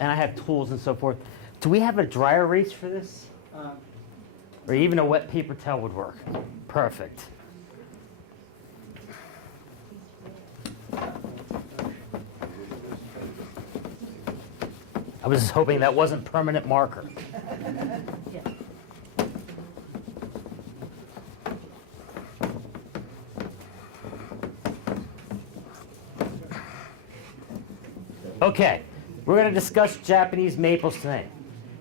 and I have tools and so forth. Do we have a dry erase for this? Or even a wet paper towel would work. Perfect. I was just hoping that wasn't permanent marker. Okay, we're going to discuss Japanese maples tonight.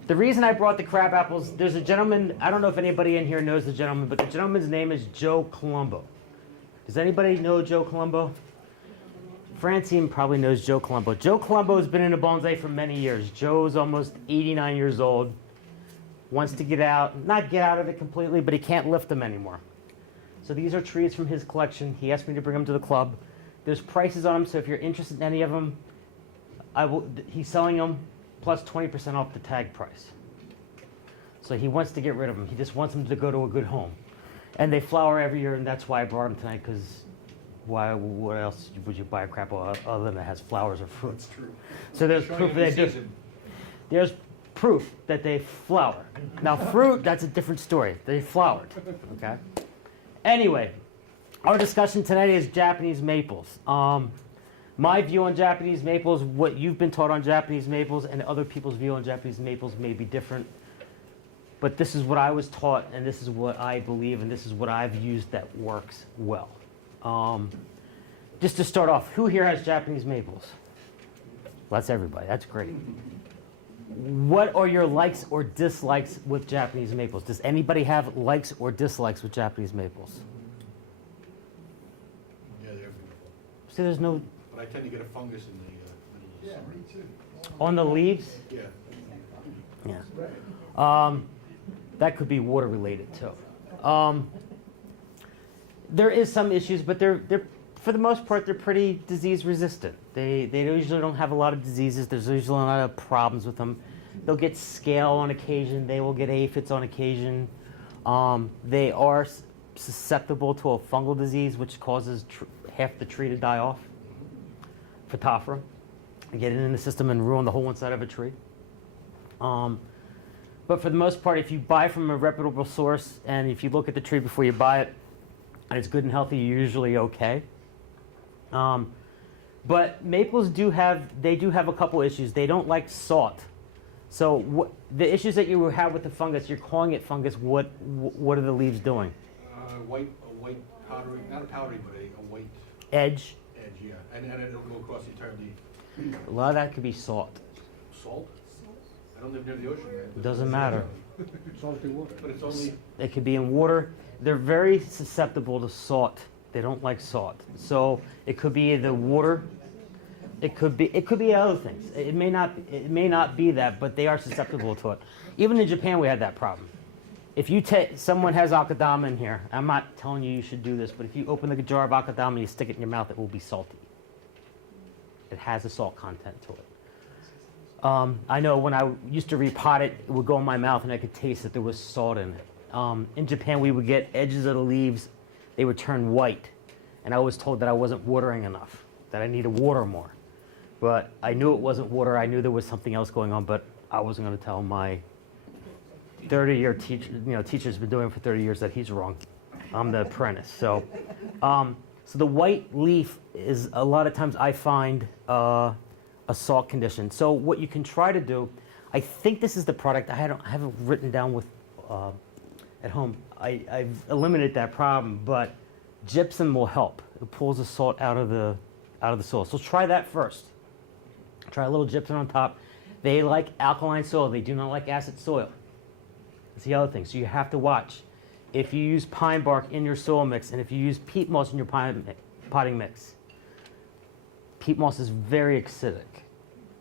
The reason I brought the crab apples, there's a gentleman, I don't know if anybody in here knows the gentleman, but the gentleman's name is Joe Colombo. Does anybody know Joe Colombo? Francine probably knows Joe Colombo. Joe Colombo has been in a bonsai for many years. Joe's almost 89 years old, wants to get out, not get out of it completely, but he can't lift them anymore. So these are trees from his collection. He asked me to bring them to the club. There's prices on them, so if you're interested in any of them, he's selling them plus 20% off the tag price. So he wants to get rid of them. He just wants them to go to a good home. And they flower every year, and that's why I brought them tonight, because what else would you buy a crap other than it has flowers or fruit? That's true. So there's proof there's proof that they flower. Now fruit, that's a different story. They flowered, okay? Anyway, our discussion tonight is Japanese maples. My view on Japanese maples, what you've been taught on Japanese maples, and other people's view on Japanese maples may be different. But this is what I was taught, and this is what I believe, and this is what I've used that works well. Just to start off, who here has Japanese maples? Well, that's everybody. That's great. What are your likes or dislikes with Japanese maples? Does anybody have likes or dislikes with Japanese maples? Yeah, they're beautiful. So there's no... But I tend to get a fungus in the middle of the summer. Me too. On the leaves? Yeah. Yeah. That could be water related too. There is some issues, but they're for the most part they're pretty disease resistant. They usually don't have a lot of diseases. There's usually a lot of problems with them. They'll get scale on occasion. They will get aphids on occasion. They are susceptible to a fungal disease, which causes half the tree to die off. Phytophthora, and get it in the system and ruin the whole inside of a tree. But for the most part, if you buy from a reputable source and if you look at the tree before you buy it and it's good and healthy, you're usually okay. But maples do have a couple issues. They don't like salt. So the issues that you have with the fungus, you're calling it fungus. What are the leaves doing? A white powdery, not a powdery, but a white Edge. edge, yeah. And it'll go across the entire leaf. A lot of that could be salt. Salt? I don't live near the ocean, man. Doesn't matter. Salty water. But it's only, It could be in water. They're very susceptible to salt. They don't like salt. So it could be the water. It could be other things. It may not be that, but they are susceptible to it. Even in Japan, we had that problem. If you someone has akadama in here, I'm not telling you should do this, but if you open the jar of akadama and you stick it in your mouth, it will be salty. It has a salt content to it. I know when I used to repot it, it would go in my mouth and I could taste that there was salt in it. In Japan, we would get edges of the leaves, they would turn white. And I was told that I wasn't watering enough, that I need to water more. But I knew it wasn't water, I knew there was something else going on, but I wasn't going to tell my 30-year teacher's been doing it for 30 years that he's wrong. I'm the apprentice. So the white leaf is a lot of times I find a salt condition. So what you can try to do, I think this is the product I haven't written down with at home. I've eliminated that problem, but gypsum will help. It pulls the salt out of the soil. So try that first. Try a little gypsum on top. They like alkaline soil. They do not like acid soil. That's the other thing. So you have to watch. If you use pine bark in your soil mix, and if you use peat moss in your potting mix, peat moss is very acidic.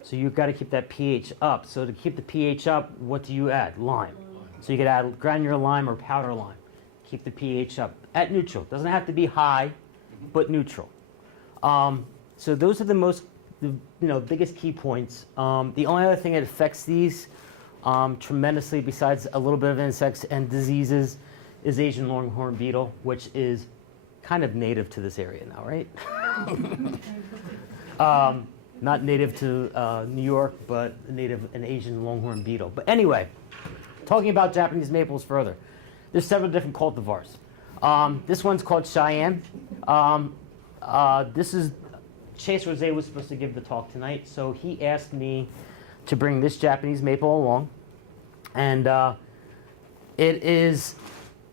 So you've got to keep that pH up. So to keep the pH up, what do you add? Lime. So you could add granular lime or powder lime. Keep the pH up at neutral. Doesn't have to be high, but neutral. So those are the biggest key points. The only other thing that affects these tremendously, besides a little bit of insects and diseases, is Asian longhorn beetle, which is kind of native to this area now, right? Not native to New York, but an Asian longhorn beetle. But anyway, talking about Japanese maples further, there's several different cultivars. This one's called Cheyenne. This is Chase Rosé was supposed to give the talk tonight, so he asked me to bring this Japanese maple along, and it is.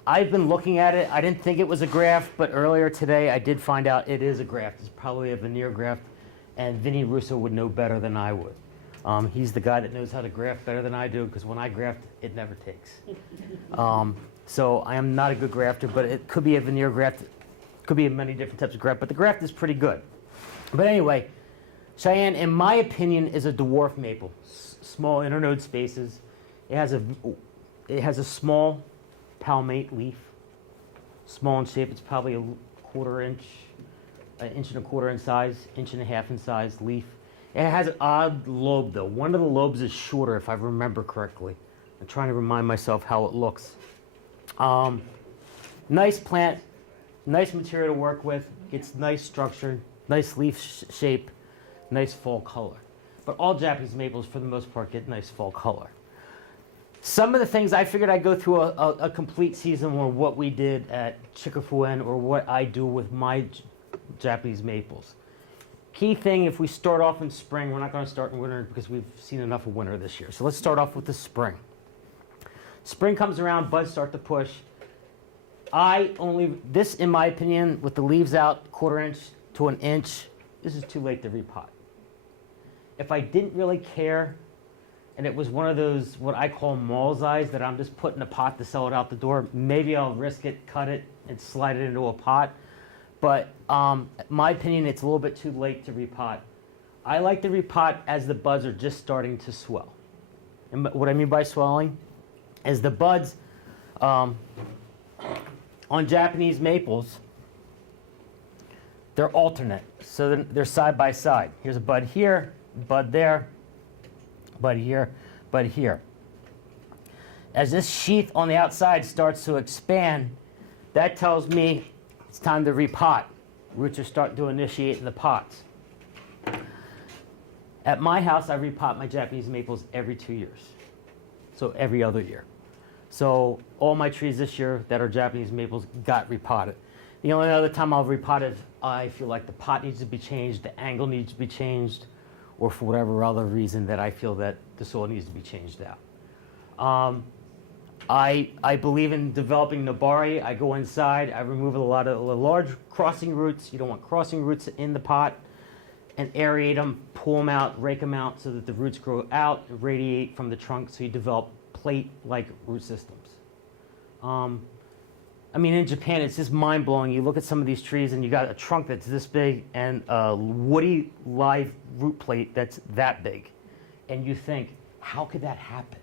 I've been looking at it. I didn't think it was a graft, but earlier today I did find out it is a graft. It's probably a veneer graft, and Vinny Russo would know better than I would. He's the guy that knows how to graft better than I do, because when I graft, it never takes. So I am not a good grafter, but it could be a veneer graft. It could be many different types of graft, but the graft is pretty good. But anyway, Cheyenne, in my opinion, is a dwarf maple. Small internode spaces. It has a small palmate leaf. Small in shape. It's probably a quarter inch, an inch and a quarter in size, inch and a half in size leaf. It has an odd lobe, though. One of the lobes is shorter, if I remember correctly. I'm trying to remind myself how it looks. Nice plant, nice material to work with. It's nice structure, nice leaf shape, nice fall color. But all Japanese maples, for the most part, get nice fall color. Some of the things I figured I'd go through a complete season on what we did at Chikafuen or what I do with my Japanese maples. Key thing, if we start off in spring, we're not going to start in winter because we've seen enough of winter this year. So let's start off with the spring. Spring comes around, buds start to push. This, in my opinion, with the leaves out quarter inch to an inch, this is too late to repot. If I didn't really care, and it was one of those, what I call Bonsais, that I'm just putting in a pot to sell it out the door, maybe I'll risk it, cut it, and slide it into a pot. But in my opinion, it's a little bit too late to repot. I like to repot as the buds are just starting to swell. And what I mean by swelling is the buds on Japanese maples, they're alternate. So they're side by side. Here's a bud here, bud there, bud here, bud here. As this sheath on the outside starts to expand, that tells me it's time to repot. Roots are starting to initiate in the pots. At my house, I repot my Japanese maples every 2 years. So every other year. So all my trees this year that are Japanese maples got repotted. The only other time I'll repot it, I feel like the pot needs to be changed, the angle needs to be changed, or for whatever other reason that I feel that the soil needs to be changed out. I believe in developing nabari. I go inside, I remove a lot of the large crossing roots. You don't want crossing roots in the pot. And aerate them, pull them out, rake them out so that the roots grow out and radiate from the trunk so you develop plate-like root systems. I mean, in Japan, it's just mind-blowing. You look at some of these trees and you got a trunk that's this big and a woody live root plate that's that big. And you think, how could that happen?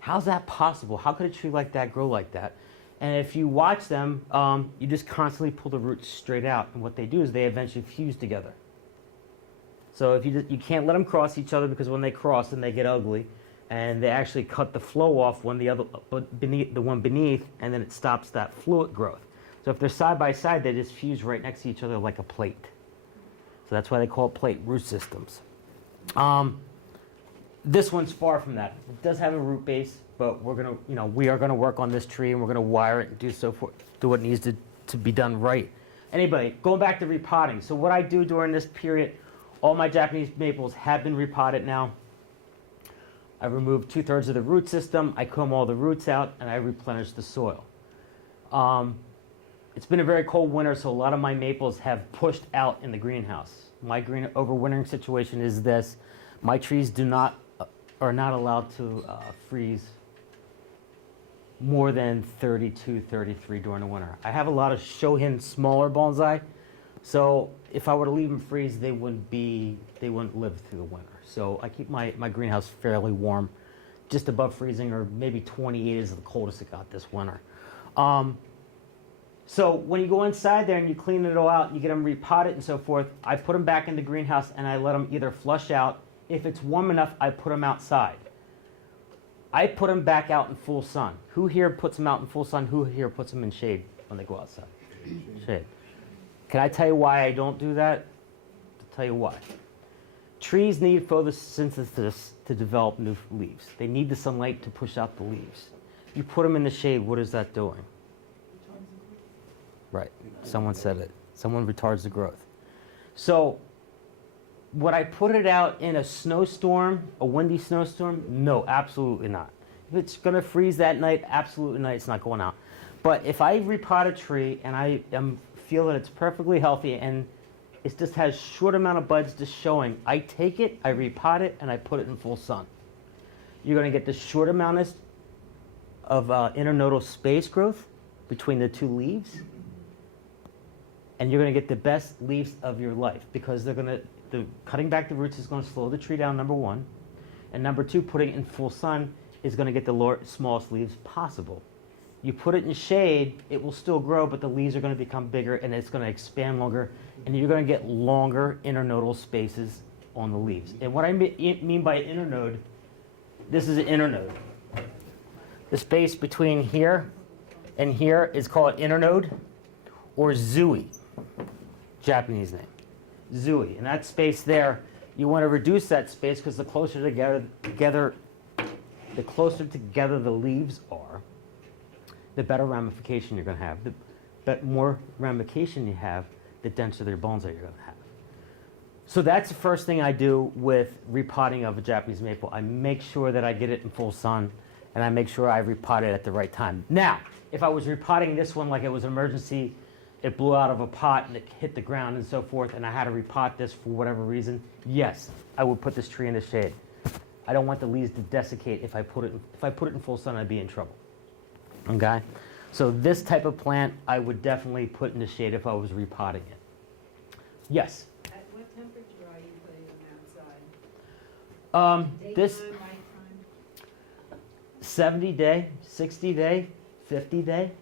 How's that possible? How could a tree like that grow like that? And if you watch them, you just constantly pull the roots straight out. And what they do is they eventually fuse together. So if you can't let them cross each other, because when they cross, then they get ugly. And they actually cut the flow off the one beneath, and then it stops that fluid growth. So if they're side by side, they just fuse right next to each other like a plate. So that's why they call it plate root systems. This one's far from that. It does have a root base, but we are gonna work on this tree, and we're gonna wire it and do what needs to be done right. Anyway, going back to repotting. So what I do during this period, all my Japanese maples have been repotted now. I remove 2/3 of the root system, I comb all the roots out, and I replenish the soil. It's been a very cold winter, so a lot of my maples have pushed out in the greenhouse. My overwintering situation is this. My trees are not allowed to freeze more than 32, 33 during the winter. I have a lot of Shohin smaller bonsai, so if I were to leave them freeze, they wouldn't live through the winter. So I keep my greenhouse fairly warm, just above freezing, or maybe 28 is the coldest it got this winter. So when you go inside there and you clean it all out, and you get them repotted and so forth, I put them back in the greenhouse and I let them either flush out. If it's warm enough, I put them outside. I put them back out in full sun. Who here puts them out in full sun? Who here puts them in shade when they go outside? Shade. Can I tell you why I don't do that? I'll tell you why. Trees need photosynthesis to develop new leaves. They need the sunlight to push out the leaves. You put them in the shade, what is that doing? Right, someone said it. Someone retards the growth. So, would I put it out in a snowstorm, a windy snowstorm? No, absolutely not. If it's going to freeze that night, absolutely not, it's not going out. But if I repot a tree and I feel that it's perfectly healthy and it just has short amount of buds just showing, I take it, I repot it, and I put it in full sun. You're going to get the short amount of internodal space growth between the two leaves, and you're going to get the best leaves of your life because cutting back the roots is going to slow the tree down, number one, and number two, putting it in full sun is going to get the smallest leaves possible. You put it in shade, it will still grow, but the leaves are going to become bigger and it's going to expand longer, and you're going to get longer internodal spaces on the leaves. And what I mean by internode, this is an internode. The space between here and here is called internode, or zui, Japanese name. Zui. And that space there, you want to reduce that space because the closer together the leaves are, the better ramification you're going to have. The more ramification you have, the denser your bonsai you're going to have. So that's the first thing I do with repotting of a Japanese maple. I make sure that I get it in full sun, and I make sure I repot it at the right time. Now, if I was repotting this one like it was an emergency, it blew out of a pot and it hit the ground and so forth, and I had to repot this for whatever reason, yes, I would put this tree in the shade. I don't want the leaves to desiccate. If I put it in full sun, I'd be in trouble. Okay? So this type of plant, I would definitely put in the shade if I was repotting it. Yes? At what temperature are you putting them outside? This Daytime, nighttime? 70 day, 60 day, 50 day,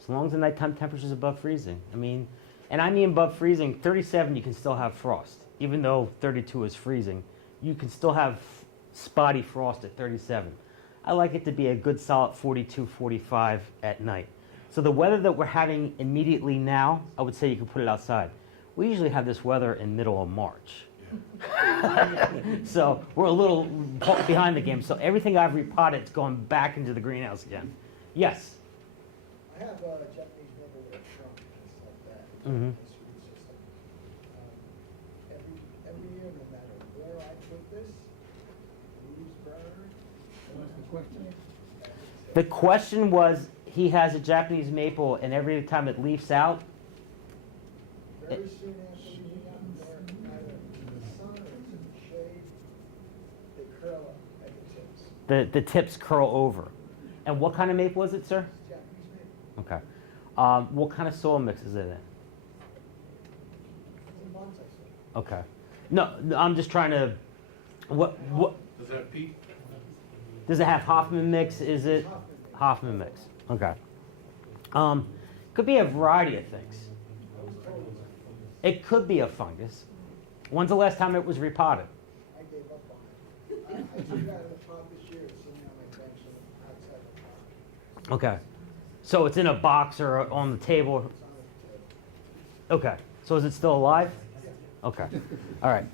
as long as the nighttime temperature is above freezing. I mean above freezing, 37 you can still have frost. Even though 32 is freezing, you can still have spotty frost at 37. I like it to be a good solid 42, 45 at night. So the weather that we're having immediately now, I would say you can put it outside. We usually have this weather in middle of March. Yeah. So we're a little behind the game. So everything I've repotted is going back into the greenhouse again. Yes? I have a Japanese maple with a trunk and stuff like that. Mm-hmm. This root system. Every year, no matter where I put this, leaves burn. What's the question? The question was, he has a Japanese maple, and every time it leaves out, Very soon after leaving out there, either in the sun or it's in the shade, they curl up at the tips. the tips curl over. And what kind of maple is it, sir? It's Japanese maple. Okay. What kind of soil mix is it in? It's a bonsai soil. Okay. No, I'm just trying to. What Does that peat? does it have? Hoffman mix? Is it Hoffman mix? Okay. Could be a variety of things. It could be a fungus. When's the last time it was repotted? I gave up on it. I took it out of the pot this year, it's sitting on my bench outside the pot. Okay. So it's in a box or on the table. It's on the table. Okay. So is it still alive? Okay. All right.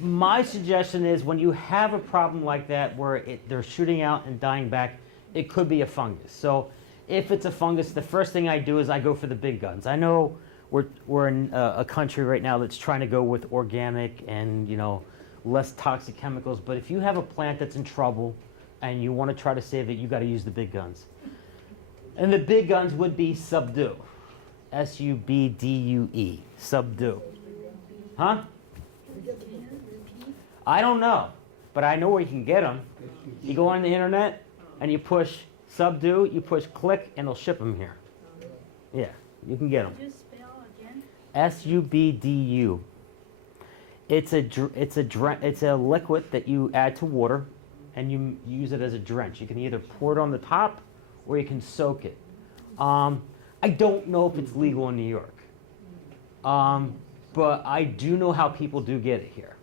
My suggestion is when you have a problem like that where they're shooting out and dying back, it could be a fungus. So if it's a fungus, the first thing I do is I go for the big guns. I know we're in a country right now that's trying to go with organic and less toxic chemicals. But if you have a plant that's in trouble and you want to try to save it, you got to use the big guns. And the big guns would be subdue, SUBDUE, subdue. Huh? I don't know, but I know where you can get them. You go on the internet and you push subdue, you push click, and they'll ship them here. Yeah, you can get them. Could you spell again? SUBDU. It's a liquid that you add to water, and you use it as a drench. You can either pour it on the top, or you can soak it. I don't know if it's legal in New York, but I do know how people do get it here.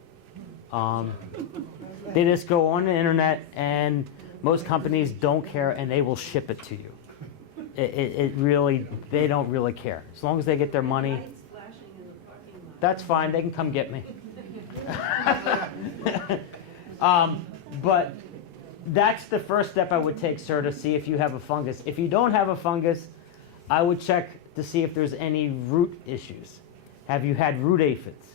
They just go on the internet, and most companies don't care, and they will ship it to you. They don't really care. As long as they get their money, Lights flashing in the parking lot. that's fine. They can come get me. But that's the first step I would take, sir, to see if you have a fungus. If you don't have a fungus, I would check to see if there's any root issues. Have you had root aphids?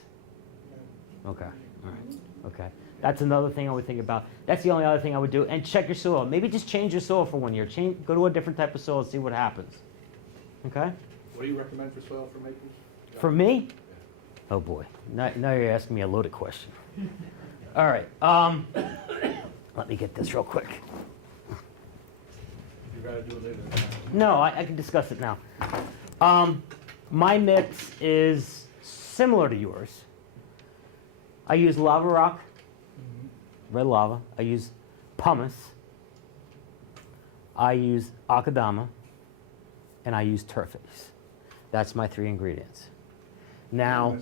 Okay, all right, okay. That's another thing I would think about. That's the only other thing I would do. And check your soil. Maybe just change your soil for 1 year. Go to a different type of soil and see what happens. Okay? What do you recommend for soil for maples? For me? Oh boy, now you're asking me a loaded question. All right, let me get this real quick. You gotta do it later. No, I can discuss it now. My mix is similar to yours. I use lava rock, red lava. I use pumice. I use akadama, and I use turfase. That's my 3 ingredients. Now,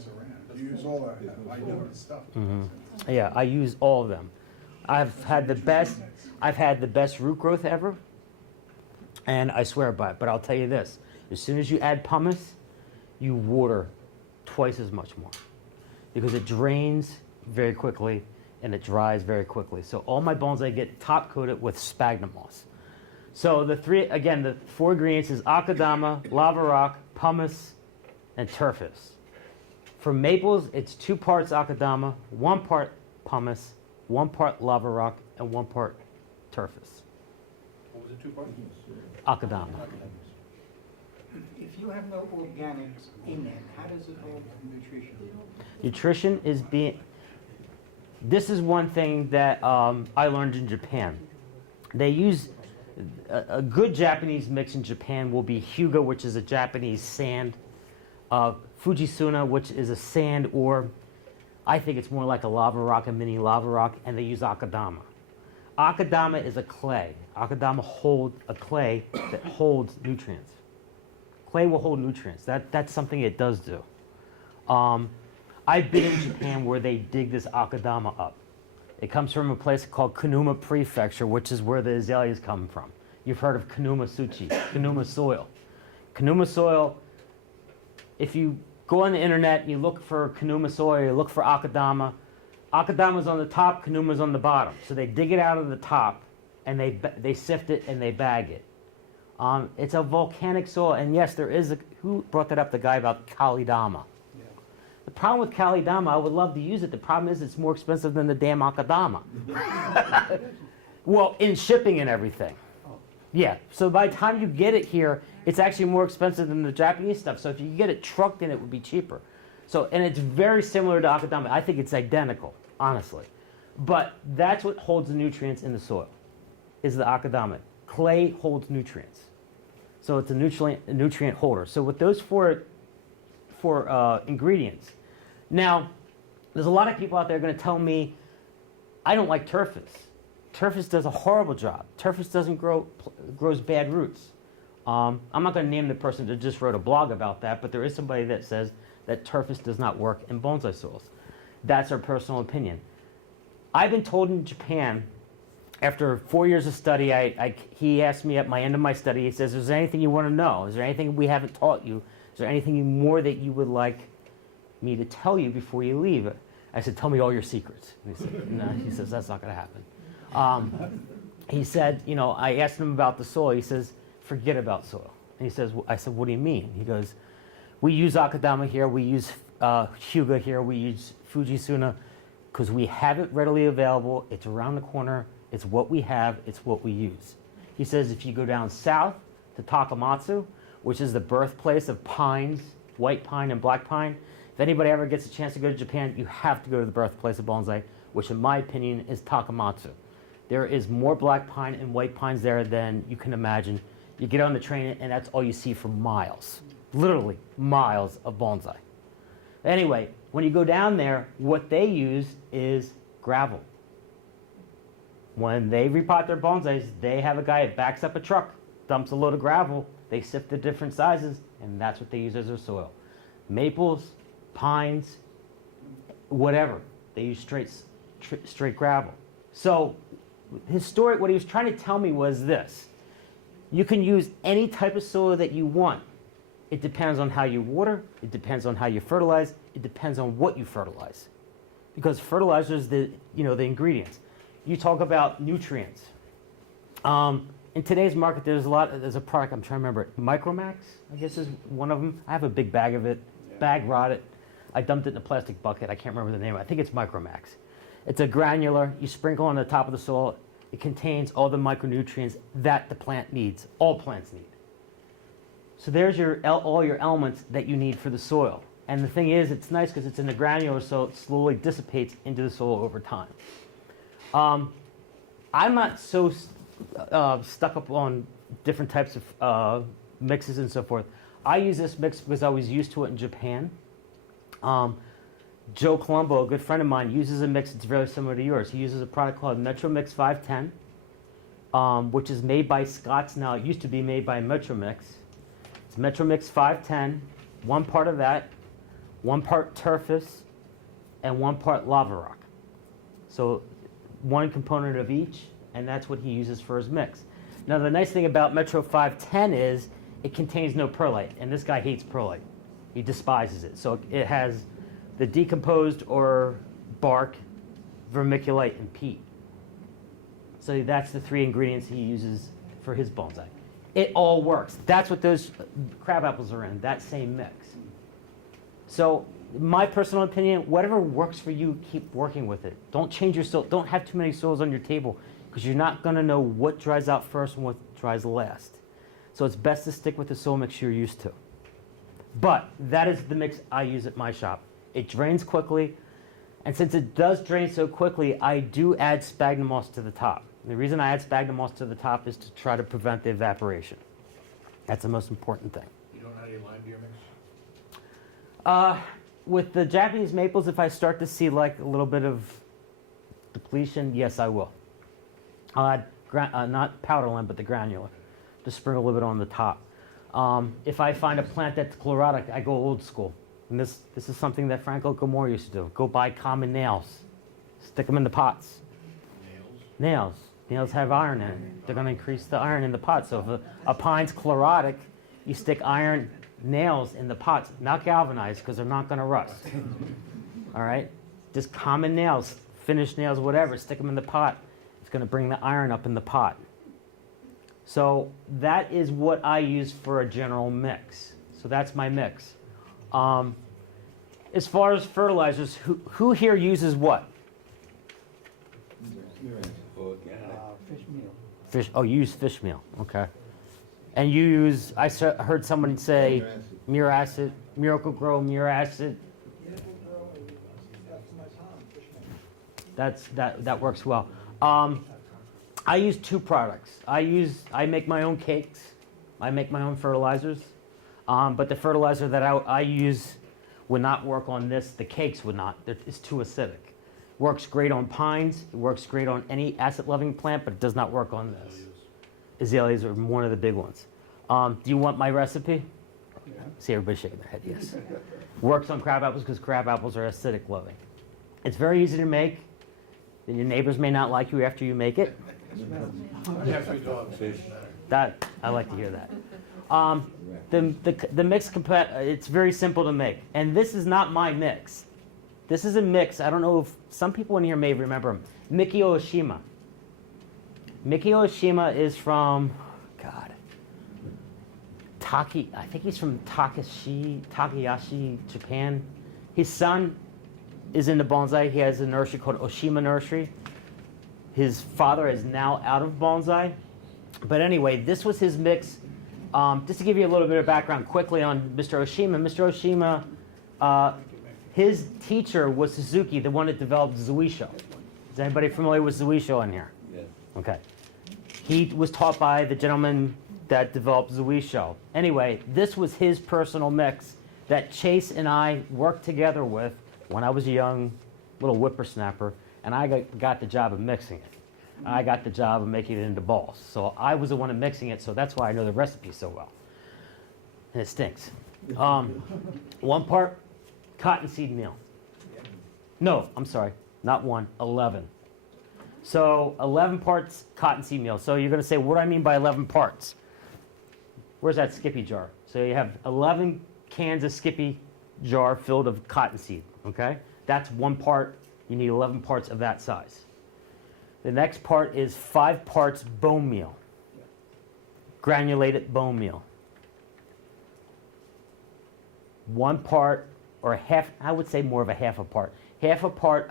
You use all that, I know the stuff. yeah, I use all of them. I've had the best root growth ever, and I swear by it. But I'll tell you this: as soon as you add pumice, you water twice as much more, because it drains very quickly and it dries very quickly. So all my bonsai get top coated with sphagnum moss. So the 4 ingredients is akadama, lava rock, pumice, and turfase. For maples, it's 2 parts akadama, 1 part pumice, 1 part lava rock, and 1 part turfase. What was it, 2 parts? Akadama. If you have no organics in it, how does it hold nutrition? Nutrition is being. This is one thing that I learned in Japan. They use a good Japanese mix in Japan will be Hyuga, which is a Japanese sand, Fujisuna, which is a sand, or I think it's more like a lava rock, a mini lava rock, and they use akadama. Akadama is a clay. Akadama hold a clay that holds nutrients. Clay will hold nutrients. That's something it does do. I've been in Japan where they dig this akadama up. It comes from a place called Kunuma Prefecture, which is where the azaleas come from. You've heard of Kunuma Suchi, Kunuma soil. Kunuma soil, if you go on the internet and you look for Kunuma soil, you look for akadama, akadama's on the top, Kunuma's on the bottom. So they dig it out of the top and they sift it and they bag it. It's a volcanic soil, and yes, there is who brought that up, the guy about Kalidama. The problem with Kalidama, I would love to use it. The problem is it's more expensive than the damn akadama. Well, in shipping and everything. Yeah, so by the time you get it here, it's actually more expensive than the Japanese stuff. So if you get it trucked in, it would be cheaper. So, and it's very similar to akadama. I think it's identical, honestly. But that's what holds the nutrients in the soil, is the akadama. Clay holds nutrients. So it's a nutrient holder. So with those four ingredients. Now, there's a lot of people out there going to tell me, I don't like turfase. Turfase does a horrible job. Turfase grows bad roots. I'm not going to name the person that just wrote a blog about that, but there is somebody that says that turfase does not work in bonsai soils. That's our personal opinion. I've been told in Japan, after 4 years of study, he asked me at my end of my study, he says, is there anything you want to know? Is there anything we haven't taught you? Is there anything more that you would like me to tell you before you leave? I said, tell me all your secrets. And he said, no, he says, that's not going to happen. He said, I asked him about the soil. He says, forget about soil. And he says, I said, what do you mean? He goes, we use akadama here, we use Hyuga here, we use Fujisuna, because we have it readily available. It's around the corner. It's what we have. It's what we use. He says if you go down south to Takamatsu, which is the birthplace of pines, white pine and black pine, if anybody ever gets a chance to go to Japan, you have to go to the birthplace of bonsai, which in my opinion is Takamatsu. There is more black pine and white pines there than you can imagine. You get on the train and that's all you see for miles, literally miles of bonsai. Anyway, when you go down there, what they use is gravel. When they repot their bonsais, they have a guy that backs up a truck, dumps a load of gravel, they sift the different sizes, and that's what they use as their soil. Maples, pines, whatever, they use straight gravel. So what he was trying to tell me was this: you can use any type of soil that you want. It depends on how you water, it depends on how you fertilize, it depends on what you fertilize. because fertilizer is the ingredients. You talk about nutrients. In today's market, there's a product, I'm trying to remember it, Micromax, I guess is one of them. I have a big bag of it, bag rotted. I dumped it in a plastic bucket. I can't remember the name. I think it's Micromax. It's a granular. You sprinkle on the top of the soil. It contains all the micronutrients that the plant needs, all plants need. So there's all your elements that you need for the soil. And the thing is, it's nice because it's in the granular, so it slowly dissipates into the soil over time. I'm not so stuck up on different types of mixes and so forth. I use this mix because I was used to it in Japan. Joe Colombo, a good friend of mine, uses a mix that's very similar to yours. He uses a product called Metro Mix 510, which is made by Scott's now. It used to be made by Metro Mix. It's Metro Mix 510, one part of that, one part turfus, and one part lava rock. So one component of each, and that's what he uses for his mix. Now the nice thing about Metro 510 is it contains no perlite, and this guy hates perlite. He despises it. So it has the decomposed or bark, vermiculite, and peat. So that's the 3 ingredients he uses for his bonsai. It all works. That's what those crab apples are in, that same mix. So my personal opinion, whatever works for you, keep working with it. Don't change your soil. Don't have too many soils on your table because you're not going to know what dries out first and what dries last. So it's best to stick with the soil mix you're used to. But that is the mix I use at my shop. It drains quickly, and since it does drain so quickly, I do add sphagnum moss to the top. And the reason I add sphagnum moss to the top is to try to prevent the evaporation. That's the most important thing. You don't add any lime to your mix? With the Japanese maples, if I start to see like a little bit of depletion, yes, I will. I'll add not powder lime, but the granular, to sprinkle a little bit on the top. If I find a plant that's chlorotic, I go old school. And this is something that Franco Gomorrah used to do. Go buy common nails. Stick them in the pots. Nails? Nails have iron in it. They're going to increase the iron in the pot. So if a pine's chlorotic, you stick iron nails in the pots. Not galvanized because they're not going to rust. All right? Just common nails, finished nails, whatever. Stick them in the pot. It's going to bring the iron up in the pot. So that is what I use for a general mix. So that's my mix. As far as fertilizers, who here uses what? Fish meal. Fish. Oh, you use fish meal. Okay. And you use, heard someone say Muracid, Miracle Grow, Muracid. That works well. I use 2 products. I make my own cakes. I make my own fertilizers. But the fertilizer that I use would not work on this. The cakes would not. It's too acidic. Works great on pines. It works great on any acid-loving plant, but it does not work on this. Azaleas are one of the big ones. Do you want my recipe? Yeah. See everybody shaking their head, yes. Works on crab apples because crab apples are acidic loving. It's very easy to make. Your neighbors may not like you after you make it. I have 3 dogs. That I like to hear that. The mix, it's very simple to make. And this is not my mix. This is a mix. I don't know if some people in here may remember him. Mikio Oshima. Mikio Oshima is from, God, I think he's from Takayashi, Japan. His son is into bonsai. He has a nursery called Oshima Nursery. His father is now out of bonsai. But anyway, this was his mix. Just to give you a little bit of background quickly on Mr. Oshima. Mr. Oshima, his teacher was Suzuki, the one that developed Zuisho. Is anybody familiar with Zuisho in here? Yes. Okay. He was taught by the gentleman that developed Zuisho. Anyway, this was his personal mix that Chase and I worked together with when I was a young little whippersnapper, and I got the job of mixing it. I got the job of making it into balls. So I was the one mixing it, so that's why I know the recipe so well. And it stinks. 1 part cottonseed meal. No, I'm sorry, not 1, 11. So 11 parts cottonseed meal. So you're going to say, what do I mean by 11 parts? Where's that Skippy jar? So you have 11 cans of Skippy jar filled of cottonseed, okay? That's 1 part You need 11 parts of that size. The next part is 5 parts bone meal, granulated bone meal. 1 part, or half, I would say more of a half a part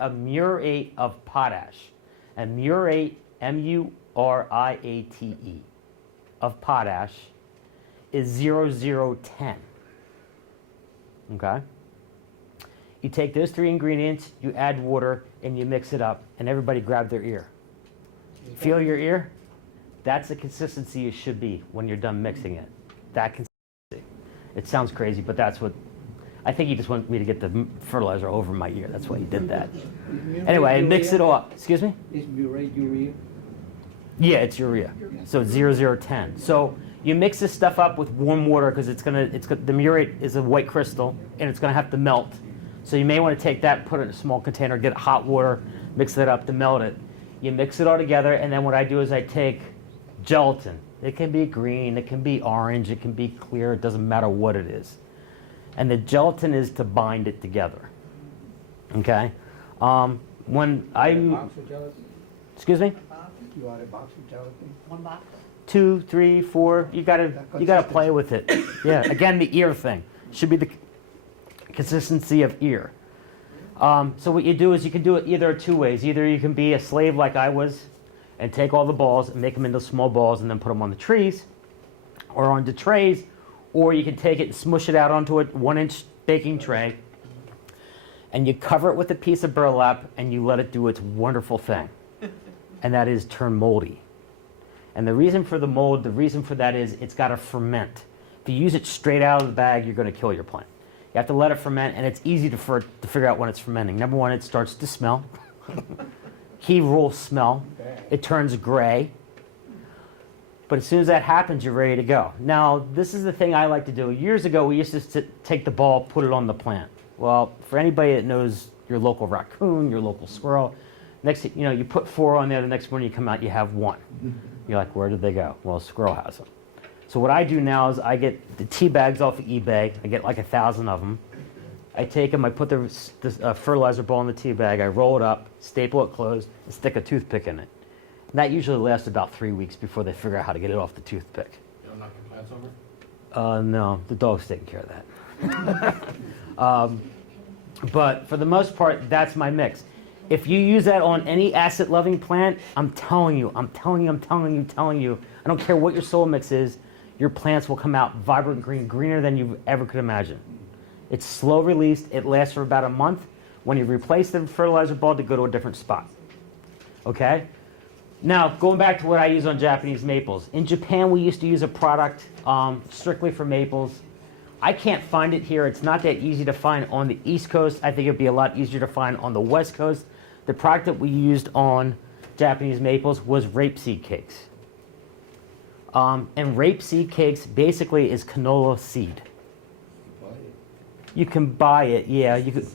of muriate of potash. And muriate, M-U-R-I-A-T-E, of potash is 0010. Okay? You take those 3 ingredients, you add water, and you mix it up, and everybody grab their ear. Feel your ear? That's the consistency it should be when you're done mixing it. That consistency. It sounds crazy, but that's what, I think he just wanted me to get the fertilizer over my ear. That's why he did that. Anyway, I mix it all up. Excuse me? Is muriate urea? Yeah, it's urea. So it's 0010. So you mix this stuff up with warm water because the muriate is a white crystal and it's gonna have to melt. So you may want to take that, put it in a small container, get hot water, mix it up to melt it. You mix it all together, and then what I do is I take gelatin. It can be green, it can be orange, it can be clear, it doesn't matter what it is. And the gelatin is to bind it together. Okay? When I, Box of gelatin? excuse me? You want a box of gelatin? 1 box? 2, 3, 4. You gotta play with it. Yeah. Again, the ear thing should be the consistency of ear. So what you do is you can do it either 2 ways. Either you can be a slave like I was, and take all the balls and make them into small balls and then put them on the trees, or onto trays, or you can take it and smush it out onto a 1-inch baking tray, and you cover it with a piece of burlap and you let it do its wonderful thing, and that is turn moldy. And the reason for the mold, the reason for that is it's got to ferment. If you use it straight out of the bag, you're going to kill your plant. You have to let it ferment, and it's easy to figure out when it's fermenting. Number 1, it starts to smell. Key rule, smell. It turns gray. But as soon as that happens, you're ready to go. Now, this is the thing I like to do. Years ago, we used to take the ball, put it on the plant. Well, for anybody that knows your local raccoon, your local squirrel, next thing, you put 4 on there, the next morning you come out, you have 1. You're like, where did they go? Well, a squirrel has them. So what I do now is I get the tea bags off of eBay. I get like 1,000 of them. I take them, I put the fertilizer ball in the tea bag, I roll it up, staple it closed, and stick a toothpick in it. And that usually lasts about 3 weeks before they figure out how to get it off the toothpick. You don't knock your plants over? No, the dog's taking care of that. But for the most part, that's my mix. If you use that on any acid-loving plant, I'm telling you, I don't care what your soil mix is, your plants will come out vibrant green, greener than you ever could imagine. It's slow released, it lasts for about a month. When you replace the fertilizer ball, to go to a different spot. Okay? Now, going back to what I use on Japanese maples. In Japan, we used to use a product strictly for maples. I can't find it here. It's not that easy to find on the East Coast. I think it'd be a lot easier to find on the West Coast. The product that we used on Japanese maples was rapeseed cakes. And rapeseed cakes basically is canola seed. You can buy it, yeah. You could,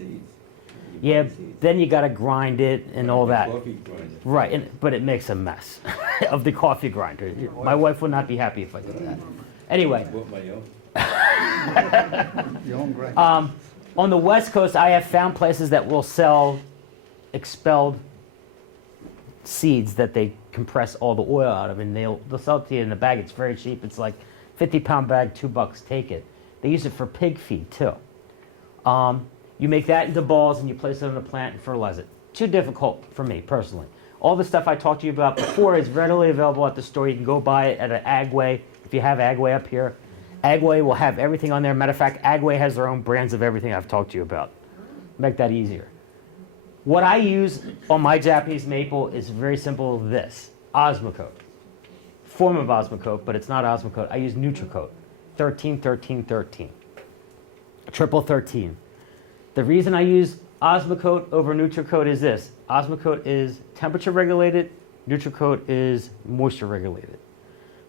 yeah. Then you got to grind it and all that. Right, but it makes a mess of the coffee grinder. My wife would not be happy if I did that. Anyway. On the West Coast, I have found places that will sell expelled seeds that they compress all the oil out of, and they'll sell it to you in a bag. It's very cheap. It's like 50-pound bag, $2. Take it. They use it for pig feed too. You make that into balls and you place it on a plant and fertilize it. Too difficult for me personally. All the stuff I talked to you about before is readily available at the store. You can go buy it at an Agway. If you have Agway up here, Agway will have everything on there. Matter of fact, Agway has their own brands of everything I've talked to you about. Make that easier. What I use on my Japanese maple is very simple. This Osmocote, form of Osmocote, but it's not Osmocote. I use Nutricote, 13, 13, 13, triple 13. The reason I use Osmocote over Nutricote is this: Osmocote is temperature regulated, Nutricote is moisture regulated.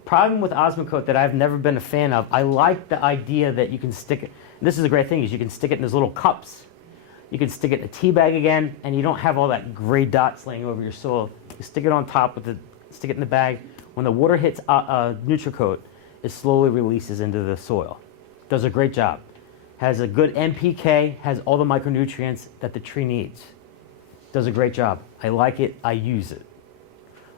Problem with Osmocote that I've never been a fan of, I like the idea that you can stick it, this is the great thing, is you can stick it in those little cups. You can stick it in a tea bag again, and you don't have all that gray dots laying over your soil. You stick it on top with stick it in the bag. When the water hits Nutricote, it slowly releases into the soil. Does a great job. Has a good NPK, has all the micronutrients that the tree needs. Does a great job. I like it. I use it.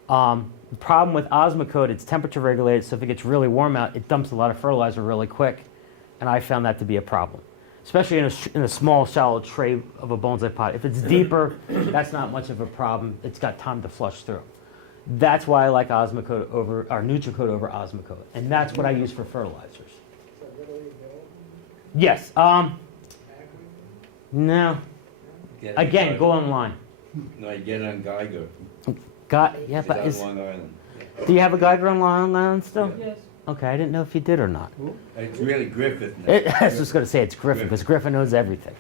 The problem with Osmocote, it's temperature regulated, so if it gets really warm out, it dumps a lot of fertilizer really quick, and I found that to be a problem, especially in a small, shallow tray of a bonsai pot. If it's deeper, that's not much of a problem. It's got time to flush through. That's why I like Osmocote over, or NutriCote over Osmocote, and that's what I use for fertilizers. Is that readily available? Yes. No. Again, go online. No, I get it on Geiger. Yeah, It's but on is, Long Island. do you have a Geiger on Long Island still? Yes. Okay, I didn't know if you did or not. It's really Griffith now. I was just going to say it's Griffin, because Griffin knows everything.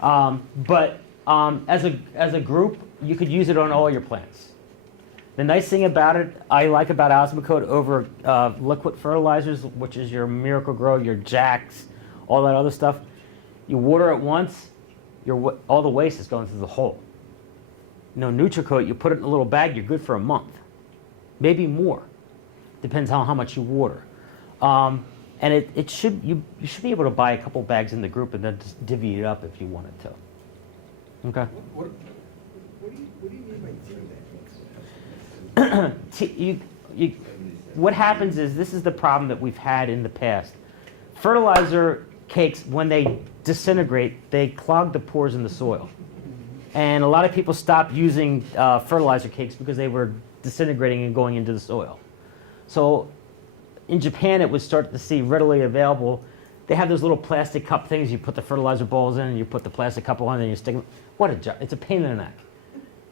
But as a group, you could use it on all your plants. The nice thing about it, I like about Osmocote over liquid fertilizers, which is your Miracle Grow, your Jacks, all that other stuff. You water it once, all the waste is going through the hole. No, NutriCote, you put it in a little bag, you're good for a month, maybe more. Depends on how much you water. And you should be able to buy a couple bags in the group and then just divvy it up if you wanted to. Okay. What, What do you mean by tea bags? What happens is, this is the problem that we've had in the past. Fertilizer cakes, when they disintegrate, they clog the pores in the soil. And a lot of people stopped using fertilizer cakes because they were disintegrating and going into the soil. So in Japan, it was starting to see readily available. They have those little plastic cup things. You put the fertilizer balls in, and you put the plastic cup on, and you stick them. What a job. It's a pain in the neck.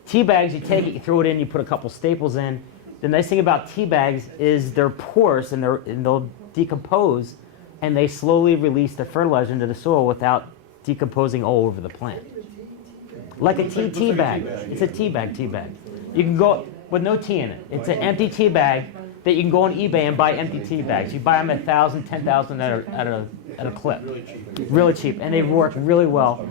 Tea bags, you take it, you throw it in, you put a couple staples in. The nice thing about tea bags is they're porous, and they'll decompose, and they slowly release the fertilizer into the soil without decomposing all over the plant. Like a tea bag. It's a tea bag. You can go with no tea in it. It's an empty tea bag that you can go on eBay and buy empty tea bags. You buy them at 1,000, 10,000 at a clip. Really cheap, and they work really well.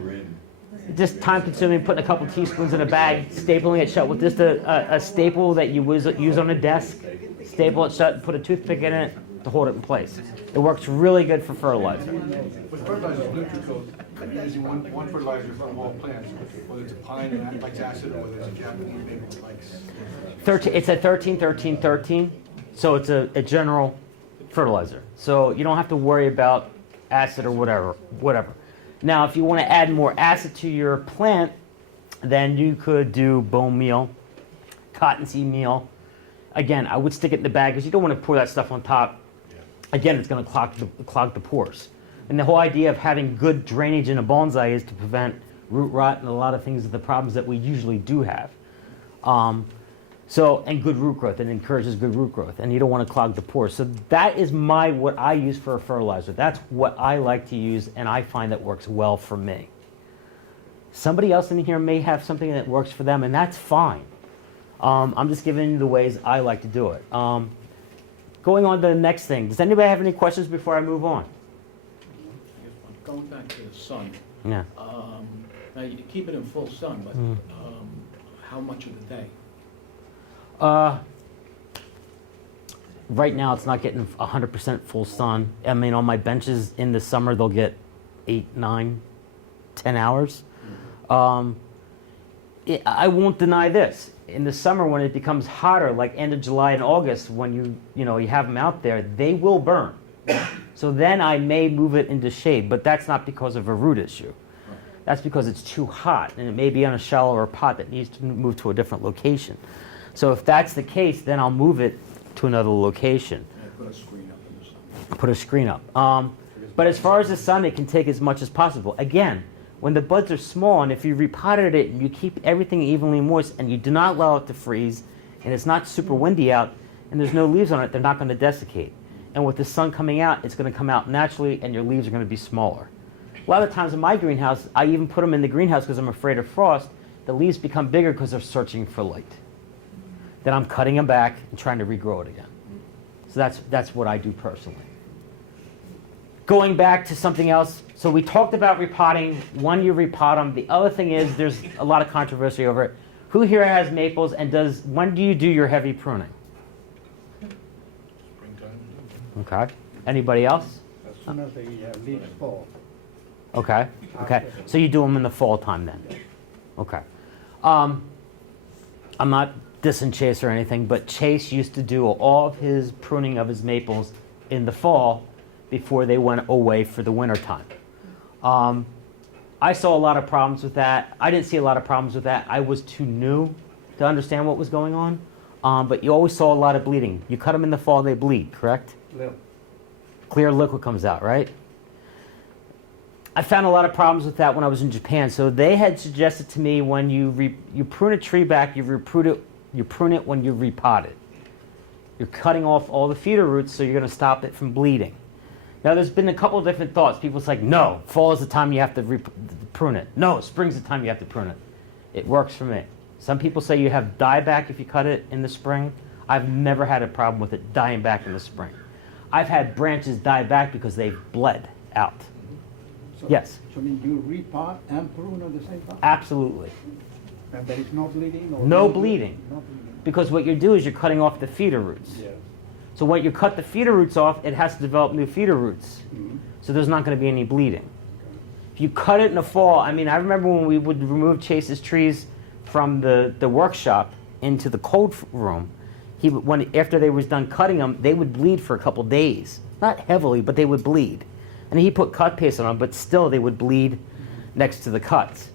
Just time consuming, putting a couple teaspoons in a bag, stapling it shut with just a staple that you use on a desk. Staple it shut, put a toothpick in it to hold it in place. It works really good for fertilizer. with fertilizers, NutriCote, you're using one fertilizer for all plants, whether it's a pine that likes acid or whether it's a Japanese maple that likes. It's a 13-13-13, so it's a general fertilizer. So you don't have to worry about acid or whatever. Now, if you want to add more acid to your plant, then you could do bone meal, cottonseed meal. Again, I would stick it in the bag because you don't want to pour that stuff on top. Again, it's going to clog the pores. And the whole idea of having good drainage in a bonsai is to prevent root rot and a lot of things, the problems that we usually do have. And good root growth. It encourages good root growth, and you don't want to clog the pores. So that is what I use for a fertilizer. That's what I like to use, and I find that works well for me. Somebody else in here may have something that works for them, and that's fine. I'm just giving you the ways I like to do it. Going on to the next thing. Does anybody have any questions before I move on? Going back to the sun, Yeah. now you keep it in full sun, but how much of the day? Right now, it's not getting 100% full sun. I mean, on my benches in the summer, they'll get 8, 9, 10 hours. I won't deny this. In the summer, when it becomes hotter, like end of July and August, when you have them out there, they will burn. So then I may move it into shade, but that's not because of a root issue. That's because it's too hot, and it may be on a shallower pot that needs to move to a different location. So if that's the case, then I'll move it to another location. Put a screen up in the sun. Put a screen up. But as far as the sun, it can take as much as possible. Again, when the buds are small, and if you repotted it and you keep everything evenly moist and you do not allow it to freeze, and it's not super windy out, and there's no leaves on it, they're not going to desiccate. And with the sun coming out, it's going to come out naturally, and your leaves are going to be smaller. A lot of times in my greenhouse, I even put them in the greenhouse because I'm afraid of frost. The leaves become bigger because they're searching for light. Then I'm cutting them back and trying to regrow it again. So that's what I do personally. Going back to something else, so we talked about repotting. When you repot them, the other thing is there's a lot of controversy over it. Who here has maples, and when do you do your heavy pruning? Springtime. Okay. Anybody else? As soon as the leaves fall. Okay. So you do them in the fall time then? Okay. I'm not dissing Chase or anything, but Chase used to do all of his pruning of his maples in the fall before they went away for the winter time. I saw a lot of problems with that. I didn't see a lot of problems with that. I was too new to understand what was going on. But you always saw a lot of bleeding. You cut them in the fall, they bleed, correct? Yeah. Clear liquid comes out, right? I found a lot of problems with that when I was in Japan. So they had suggested to me when you prune a tree back, you prune it when you repot it. You're cutting off all the feeder roots, so you're going to stop it from bleeding. Now, there's been a couple of different thoughts. People say, no, fall is the time you have to prune it. No, spring's the time you have to prune it. It works for me. Some people say you have dieback if you cut it in the spring. I've never had a problem with it dying back in the spring. I've had branches die back because they've bled out. So, Yes. So mean you repot and prune at the same time? Absolutely. And there is no bleeding? Or No bleeding. No bleeding. Because what you do is you're cutting off the feeder roots. Yeah. So when you cut the feeder roots off, it has to develop new feeder roots. Mhm. So there's not going to be any bleeding. If you cut it in the fall, I mean, I remember when we would remove Chase's trees from the workshop into the cold room, after they was done cutting them, they would bleed for a couple days. Not heavily, but they would bleed. And he put cut paste on them, but still they would bleed next to the cuts.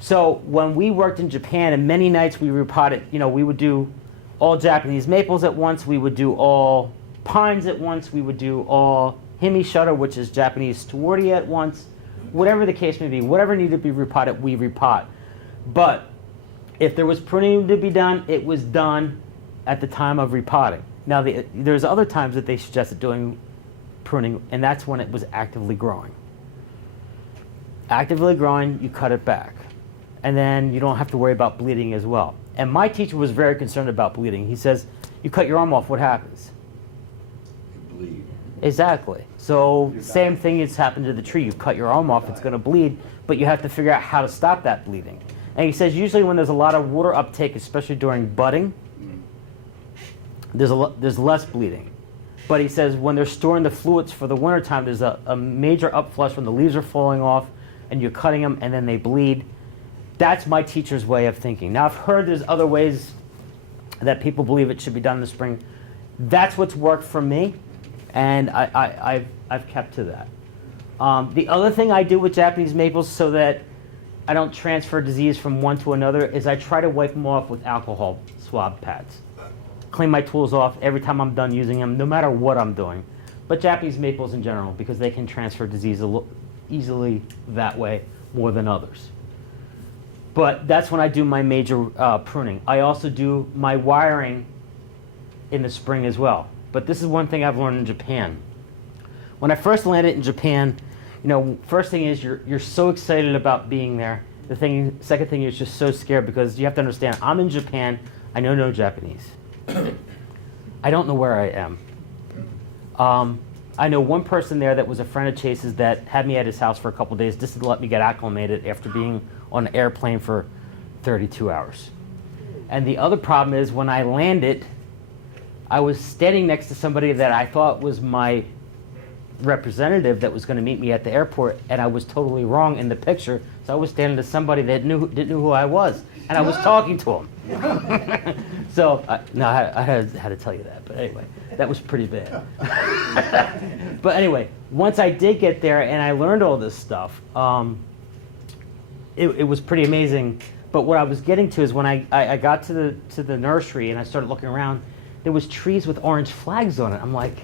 So when we worked in Japan, and many nights we repotted, we would do all Japanese maples at once, we would do all pines at once, we would do all himi-shutta, which is Japanese Stewardia at once, whatever the case may be, whatever needed to be repotted, we repot. But if there was pruning to be done, it was done at the time of repotting. Now, there's other times that they suggested doing pruning, and that's when it was actively growing. Actively growing, you cut it back. And then you don't have to worry about bleeding as well. And my teacher was very concerned about bleeding. He says, you cut your arm off, what happens? You bleed. Exactly. So same thing has happened to the tree. You cut your arm off, it's going to bleed, but you have to figure out how to stop that bleeding. And he says usually when there's a lot of water uptake, especially during budding, there's less bleeding. But he says when they're storing the fluids for the wintertime, there's a major upflush when the leaves are falling off and you're cutting them and then they bleed. That's my teacher's way of thinking. Now, I've heard there's other ways that people believe it should be done in the spring. That's what's worked for me, and I've kept to that. The other thing I do with Japanese maples so that I don't transfer disease from one to another is I try to wipe them off with alcohol swab pads. Clean my tools off every time I'm done using them, no matter what I'm doing. But Japanese maples in general, because they can transfer disease easily that way more than others. But that's when I do my major pruning. I also do my wiring in the spring as well. But this is one thing I've learned in Japan. When I first landed in Japan, first thing is you're so excited about being there. Second thing is just so scared because you have to understand, I'm in Japan, I know no Japanese. I don't know where I am. I know one person there that was a friend of Chase's that had me at his house for a couple days just to let me get acclimated after being on an airplane for 32 hours. And the other problem is when I landed, I was standing next to somebody that I thought was my representative that was going to meet me at the airport, and I was totally wrong in the picture. So I was standing to somebody that didn't know who I was, and I was talking to him. So I had to tell you that, but anyway, that was pretty bad. But anyway, once I did get there and I learned all this stuff, it was pretty amazing. But what I was getting to is when I got to the nursery and I started looking around, there was trees with orange flags on it. I'm like,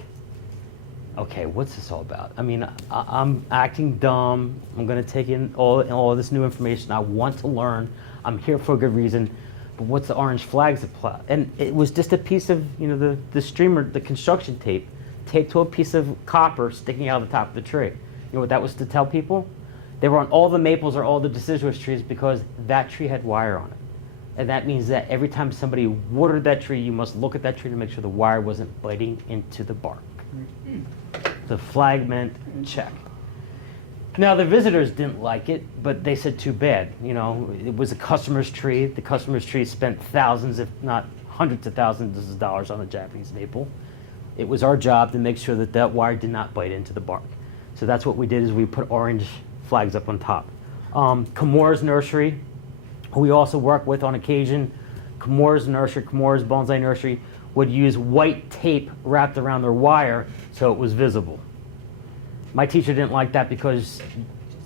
okay, what's this all about? I mean, I'm acting dumb. I'm going to take in all this new information. I want to learn. I'm here for a good reason. But what's the orange flags about? And it was just a piece of, the streamer, the construction tape, taped to a piece of copper sticking out of the top of the tree. You know what that was to tell people? They were on all the maples or all the deciduous trees because that tree had wire on it. And that means that every time somebody watered that tree, you must look at that tree to make sure the wire wasn't biting into the bark. The flag meant check. Now, the visitors didn't like it, but they said too bad. It was a customer's tree. The customer's tree spent thousands, if not hundreds of thousands of dollars on a Japanese maple. It was our job to make sure that that wire did not bite into the bark. So that's what we did is we put orange flags up on top. Kimura's nursery, who we also work with on occasion, Kimura's nursery, Kimura's Bonsai Nursery, would use white tape wrapped around their wire so it was visible. My teacher didn't like that because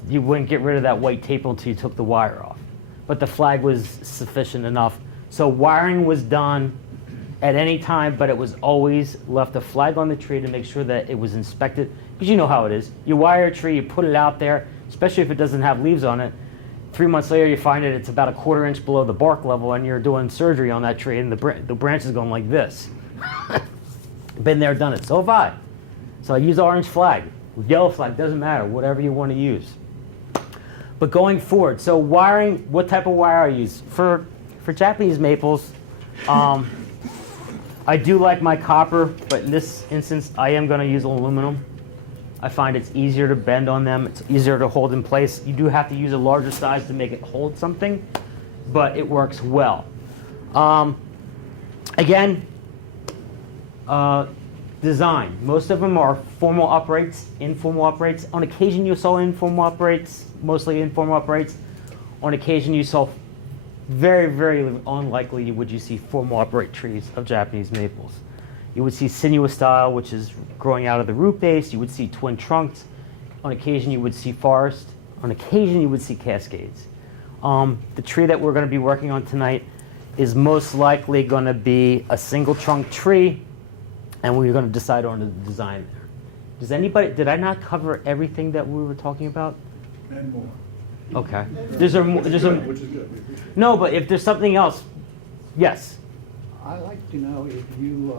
you wouldn't get rid of that white tape until you took the wire off. But the flag was sufficient enough. So wiring was done at any time, but it was always left a flag on the tree to make sure that it was inspected. Because you know how it is. You wire a tree, you put it out there, especially if it doesn't have leaves on it. 3 months later, you find it's about a 1/4 inch below the bark level, and you're doing surgery on that tree, and the branch is going like this. Been there, done it. So have I. So I use orange flag, yellow flag, doesn't matter, whatever you want to use. But going forward, so wiring, what type of wire I use? For Japanese maples, I do like my copper, but in this instance, I am going to use aluminum. I find it's easier to bend on them. It's easier to hold in place. You do have to use a larger size to make it hold something, but it works well. Again, design. Most of them are formal uprights, informal uprights. On occasion, you saw informal uprights, mostly informal uprights. On occasion, you saw very, very unlikely would you see formal upright trees of Japanese maples. You would see sinuous style, which is growing out of the root base. You would see twin trunks. On occasion, you would see forest. On occasion, you would see cascades. The tree that we're going to be working on tonight is most likely going to be a single trunk tree, and we're going to decide on the design there. Does anybody, did I not cover everything that we were talking about? And more. Okay. Which is good. No, but if there's something else, yes. I'd like to know if you,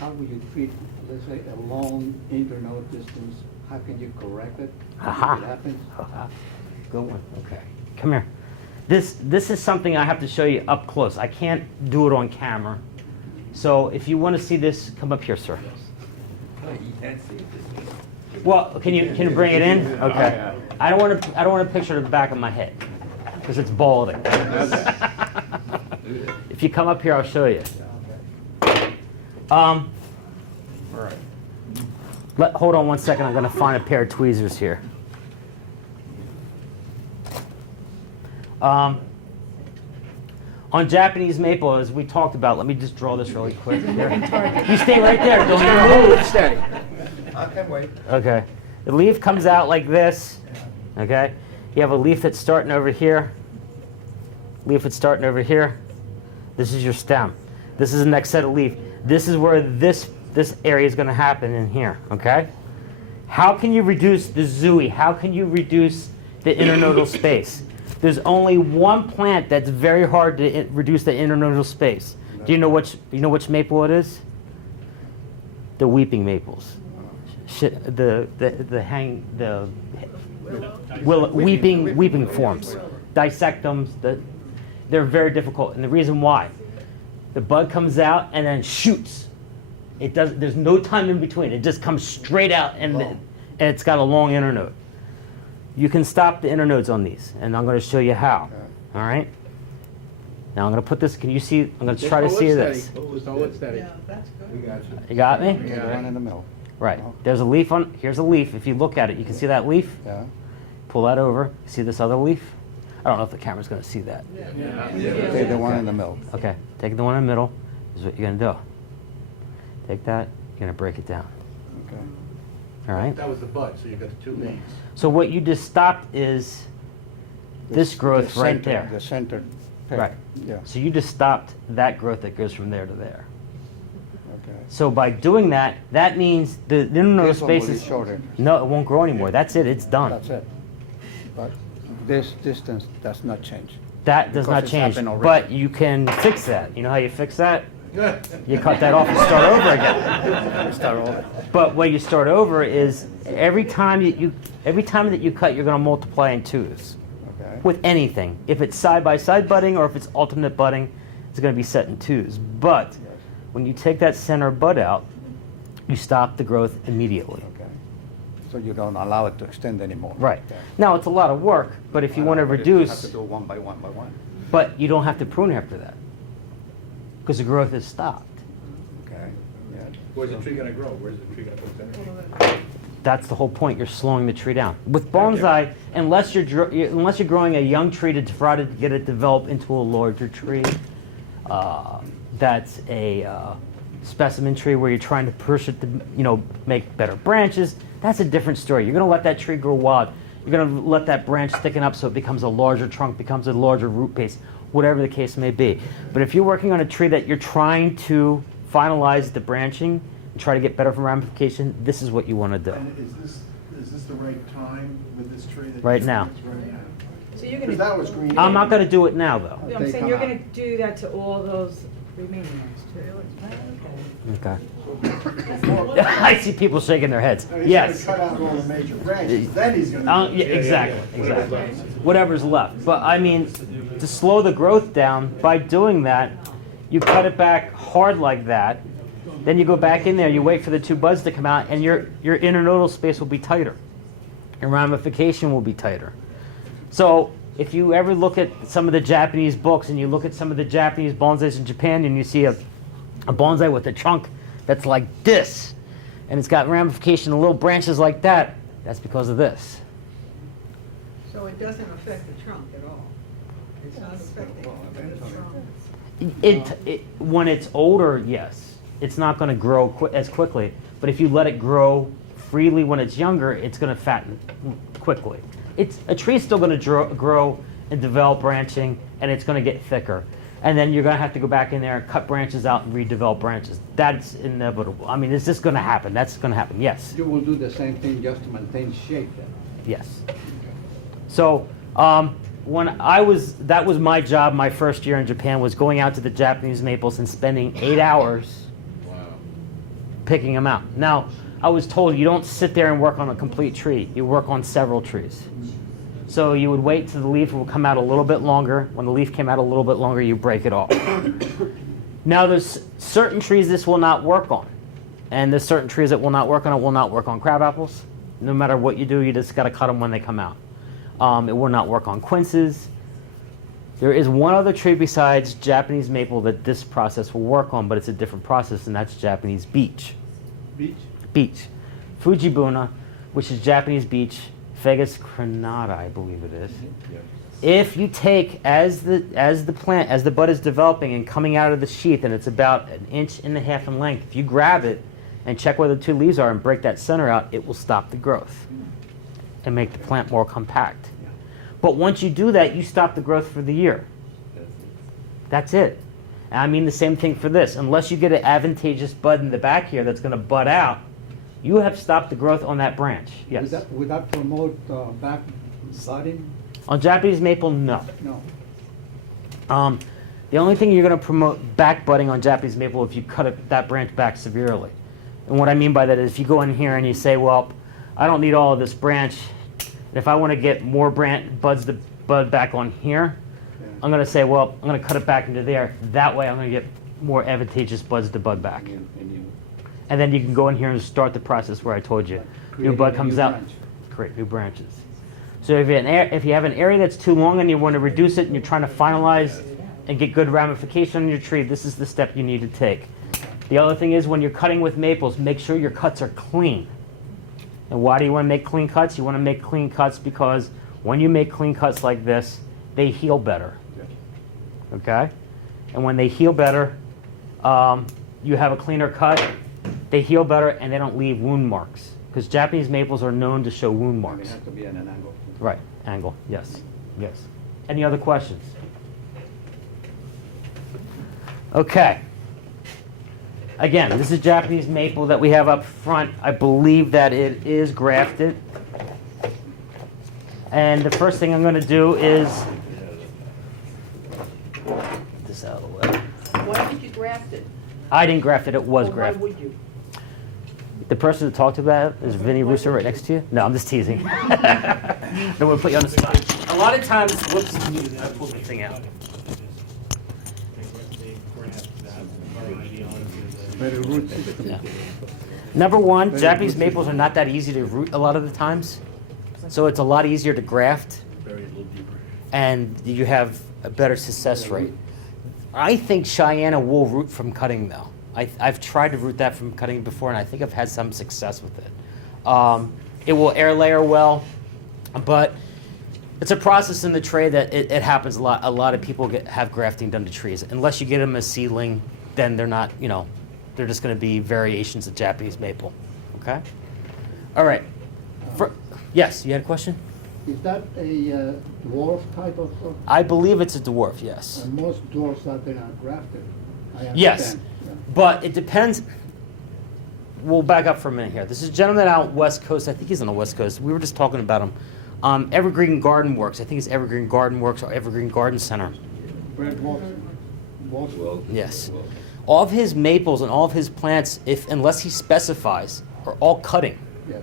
how will you treat, let's say, a long internode distance? How can you correct it? Aha. If it happens? Aha. Good one. Okay. Come here. This is something I have to show you up close. I can't do it on camera. So if you want to see this, come up here, sir. Well, can you bring it in? Okay. I don't want to picture the back of my head because it's balding. If you come up here, I'll show you. Hold on one second. I'm going to find a pair of tweezers here. On On Japanese maple, as we talked about, let me just draw this really quick here. You stay right there, don't you move. Steady. I can wait. Okay. The leaf comes out like this. Okay. You have a leaf that's starting over here. Leaf that's starting over here. This is your stem. This is the next set of leaf. This is where this area is going to happen in here. Okay. How can you reduce the zooey? How can you reduce the internodal space? There's only one plant that's very hard to reduce the internodal space. Do you know which maple it is? The weeping maples. Weeping forms. Dissect them. They're very difficult, and the reason why, the bud comes out and then shoots. It does. There's no time in between. It just comes straight out, and it's got a long internode. You can stop the internodes on these, and I'm going to show you how. All right. Now I'm going to put this. Can you see? I'm going to try to see this. Hold it steady. Yeah, that's good. We got you. You got me? The one in the middle. Right. There's a leaf on. Here's a leaf. If you look at it, you can see that leaf. Yeah. Pull that over. See this other leaf? I don't know if the camera's going to see that. Okay, the one in the middle. Okay. Take the one in the middle. This is what you're going to do. Take that. You're going to break it down. Okay. All right. That was the bud, so you got the two leaves. So what you just stopped is this growth The right center- there. The center. pear. Right. Yeah. So you just stopped that growth that goes from there to there. Okay. So by doing that, that means the internodal This one will space be is shorter. no, it won't grow anymore. That's it. It's done. That's it. But this distance does not change. That does Because not it's change. happened already. But you can fix that. You know how you fix that? You cut that off and start over again. Start over. But what you start over is every time that you cut, you're going to multiply in twos. Okay. With anything. If it's side-by-side budding or if it's alternate budding, it's going to be set in twos. But when you take that center bud out, you stop the growth immediately. Okay. So you don't allow it to extend anymore. Right. Okay. Now, it's a lot of work, but if you want to But you have reduce, to do one by one by one. but you don't have to prune after that because the growth is stopped. Okay. Yeah. Where's the tree gonna grow? Where's the tree gonna put center? That's the whole point. You're slowing the tree down. With bonsai, unless you're growing a young tree to try to get it developed into a larger tree, that's a specimen tree where you're trying to push it to, make better branches. That's a different story. You're going to let that tree grow wild. You're going to let that branch thicken up so it becomes a larger trunk, becomes a larger root base, whatever the case may be. But if you're working on a tree that you're trying to finalize the branching and try to get better from ramification, this is what you want to do. And is this the right time with this tree? that Right you- now. Right now. So you're Because gonna, that was green. I'm not going to do it now, though. I'm They saying come you're out. gonna do that to all those remaining ones too? Okay. Okay. I see people shaking their heads. He's Yes. gonna cut out all the major branches, then he's gonna. Yeah, exactly. Whatever's left. But I mean, to slow the growth down, by doing that, you cut it back hard like that. Then you go back in there, you wait for the two buds to come out, and your internodal space will be tighter. Your ramification will be tighter. So if you ever look at some of the Japanese books and you look at some of the Japanese bonsais in Japan and you see a bonsai with a trunk that's like this, and it's got ramification and little branches like that, that's because of this. So it doesn't affect the trunk at all? It's not affecting the trunk? When it's older, yes. It's not going to grow as quickly. But if you let it grow freely when it's younger, it's going to fatten quickly. A tree's still going to grow and develop branching, and it's going to get thicker. And then you're going to have to go back in there and cut branches out and redevelop branches. That's inevitable. I mean, is this going to happen? That's going to happen, yes. You will do the same thing just to maintain shape then? Yes. So that was my job my first year in Japan, was going out to the Japanese maples and spending 8 hours picking them out. Now, I was told you don't sit there and work on a complete tree. You work on several trees. So you would wait till the leaf will come out a little bit longer. When the leaf came out a little bit longer, you break it off. Now, there's certain trees this will not work on. And there's certain trees that will not work on. It will not work on crab apples. No matter what you do, you just got to cut them when they come out. It will not work on quinces. There is one other tree besides Japanese maple that this process will work on, but it's a different process, and that's Japanese beech. Beach? Beech. Fujibuna, which is Japanese beech, Fagus crenata, I believe it is. If you take, as the bud is developing and coming out of the sheath, and it's about 1.5 inches in length, if you grab it and check where the two leaves are and break that center out, it will stop the growth and make the plant more compact. But once you do that, you stop the growth for the year. That's it. And I mean the same thing for this. Unless you get an advantageous bud in the back here that's going to bud out, you have stopped the growth on that branch. Yes. Would that promote back budding? On Japanese maple, no. No. The only thing you're going to promote back budding on Japanese maple if you cut that branch back severely. And what I mean by that is if you go in here and you say, well, I don't need all of this branch. And if I want to get more buds to bud back on here, Yeah. I'm going to say, well, I'm going to cut it back into there. That way I'm going to get more advantageous buds to bud back. And then you can go in here and start the process where I told you. New bud comes out, create new branches. So if you have an area that's too long and you want to reduce it and you're trying to finalize and get good ramification on your tree, this is the step you need to take. The other thing is when you're cutting with maples, make sure your cuts are clean. And why do you want to make clean cuts? You want to make clean cuts because when you make clean cuts like this, they heal better. Okay? And when they heal better, you have a cleaner cut, they heal better, and they don't leave wound marks. Because Japanese maples are known to show wound It marks. has to be at an angle. Right, angle, yes, yes. Any other questions? Okay. Again, this is Japanese maple that we have up front. I believe that it is grafted. And the first thing I'm going to do is get this out of the way. Why did you graft it? I didn't graft it, it was Or grafted. Why would you? The person to talk to about it is Vinny Russo right next to you? No, I'm just teasing. Don't want to put you on the spot. A lot of times, whoops, I pulled the thing out. Better root system. Yeah. Number one, Japanese maples are not that easy to root a lot of the times. So it's a lot easier to graft. And you have a better success rate. I think Cheyenne will root from cutting though. I've tried to root that from cutting before and I think I've had some success with it. It will air layer well, but it's a process in the tray that it happens a lot. A lot of people have grafting done to trees. Unless you get them as seedling, then they're not, they're just going to be variations of Japanese maple. Okay? All right. Yes, you had a question? Is that a dwarf type of? I believe it's a dwarf, yes. And most dwarfs out there are grafted. I understand. Yes, Yeah. but it depends. We'll back up for a minute here. This is a gentleman out West Coast. I think he's on the West Coast. We were just talking about him. Evergreen Garden Works. I think it's Evergreen Garden Works or Evergreen Garden Center. Brad Watson. Well, Yes. well, All of his maples and all of his plants, unless he specifies, are all cutting. Yes.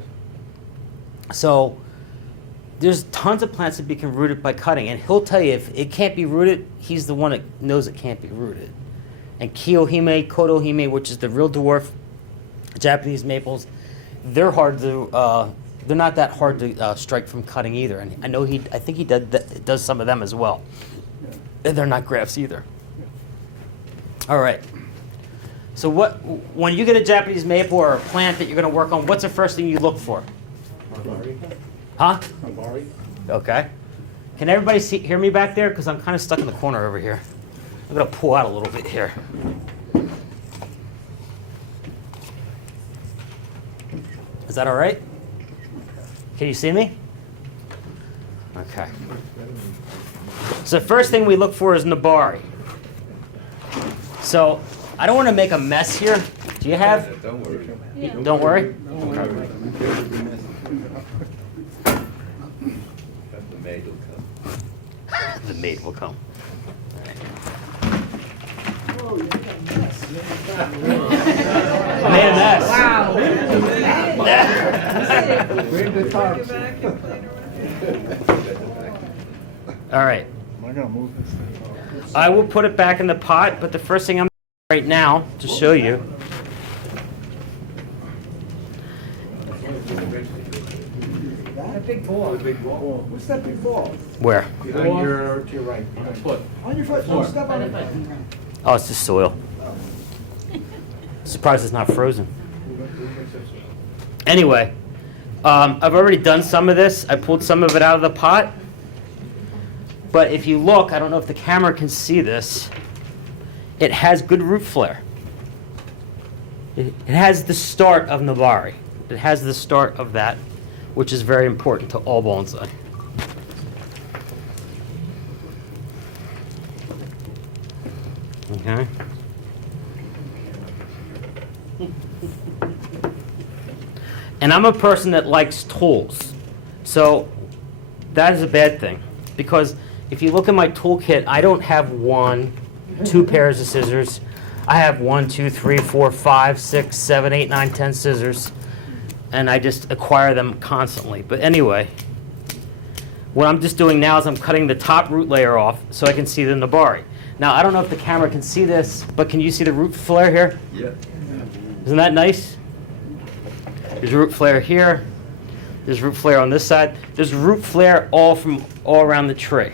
So there's tons of plants that can rooted by cutting, and he'll tell you if it can't be rooted, he's the one that knows it can't be rooted. And Kiyohime, Kotohime, which is the real dwarf Japanese maples, they're not that hard to strike from cutting either. And I think he does some of them as well. Yeah. And they're not grafts either. All right. So when you get a Japanese maple or a plant that you're going to work on, what's the first thing you look for? Huh? Okay. Can everybody hear me back there? Because I'm kind of stuck in the corner over here. I'm going to pull out a little bit here. Is that all right? Can you see me? Okay. So the first thing we look for is Nabari. So I don't want to make a mess here. Do you have? don't worry. Don't worry. The maid will come. The maid will come. Oh, you got a mess. I made a mess. Wow. Bring the Bring tarps. it back and clean it around. All right. Am I gonna move this thing? I will put it back in the pot, but the first thing I'm right now to show you. A big ball. Big ball. What's that big ball? Where? Behind to your right. On the foot. On your foot, don't step on it. Oh, it's just soil. Surprised it's not frozen. Anyway, I've already done some of this. I pulled some of it out of the pot. But if you look, I don't know if the camera can see this, it has good root flare. It has the start of Nabari. It has the start of that, which is very important to all bonsai. Okay. And I'm a person that likes tools. So that is a bad thing. Because if you look at my toolkit, I don't have 1, 2 pairs of scissors. I have 1, 2, 3, 4, 5, 6, 7, 8, 9, 10 scissors. And I just acquire them constantly. But anyway, what I'm just doing now is I'm cutting the top root layer off so I can see the Nabari. Now, I don't know if the camera can see this, but can you see the root flare here? Yeah. Isn't that nice? There's root flare here. There's root flare on this side. There's root flare all around the tree.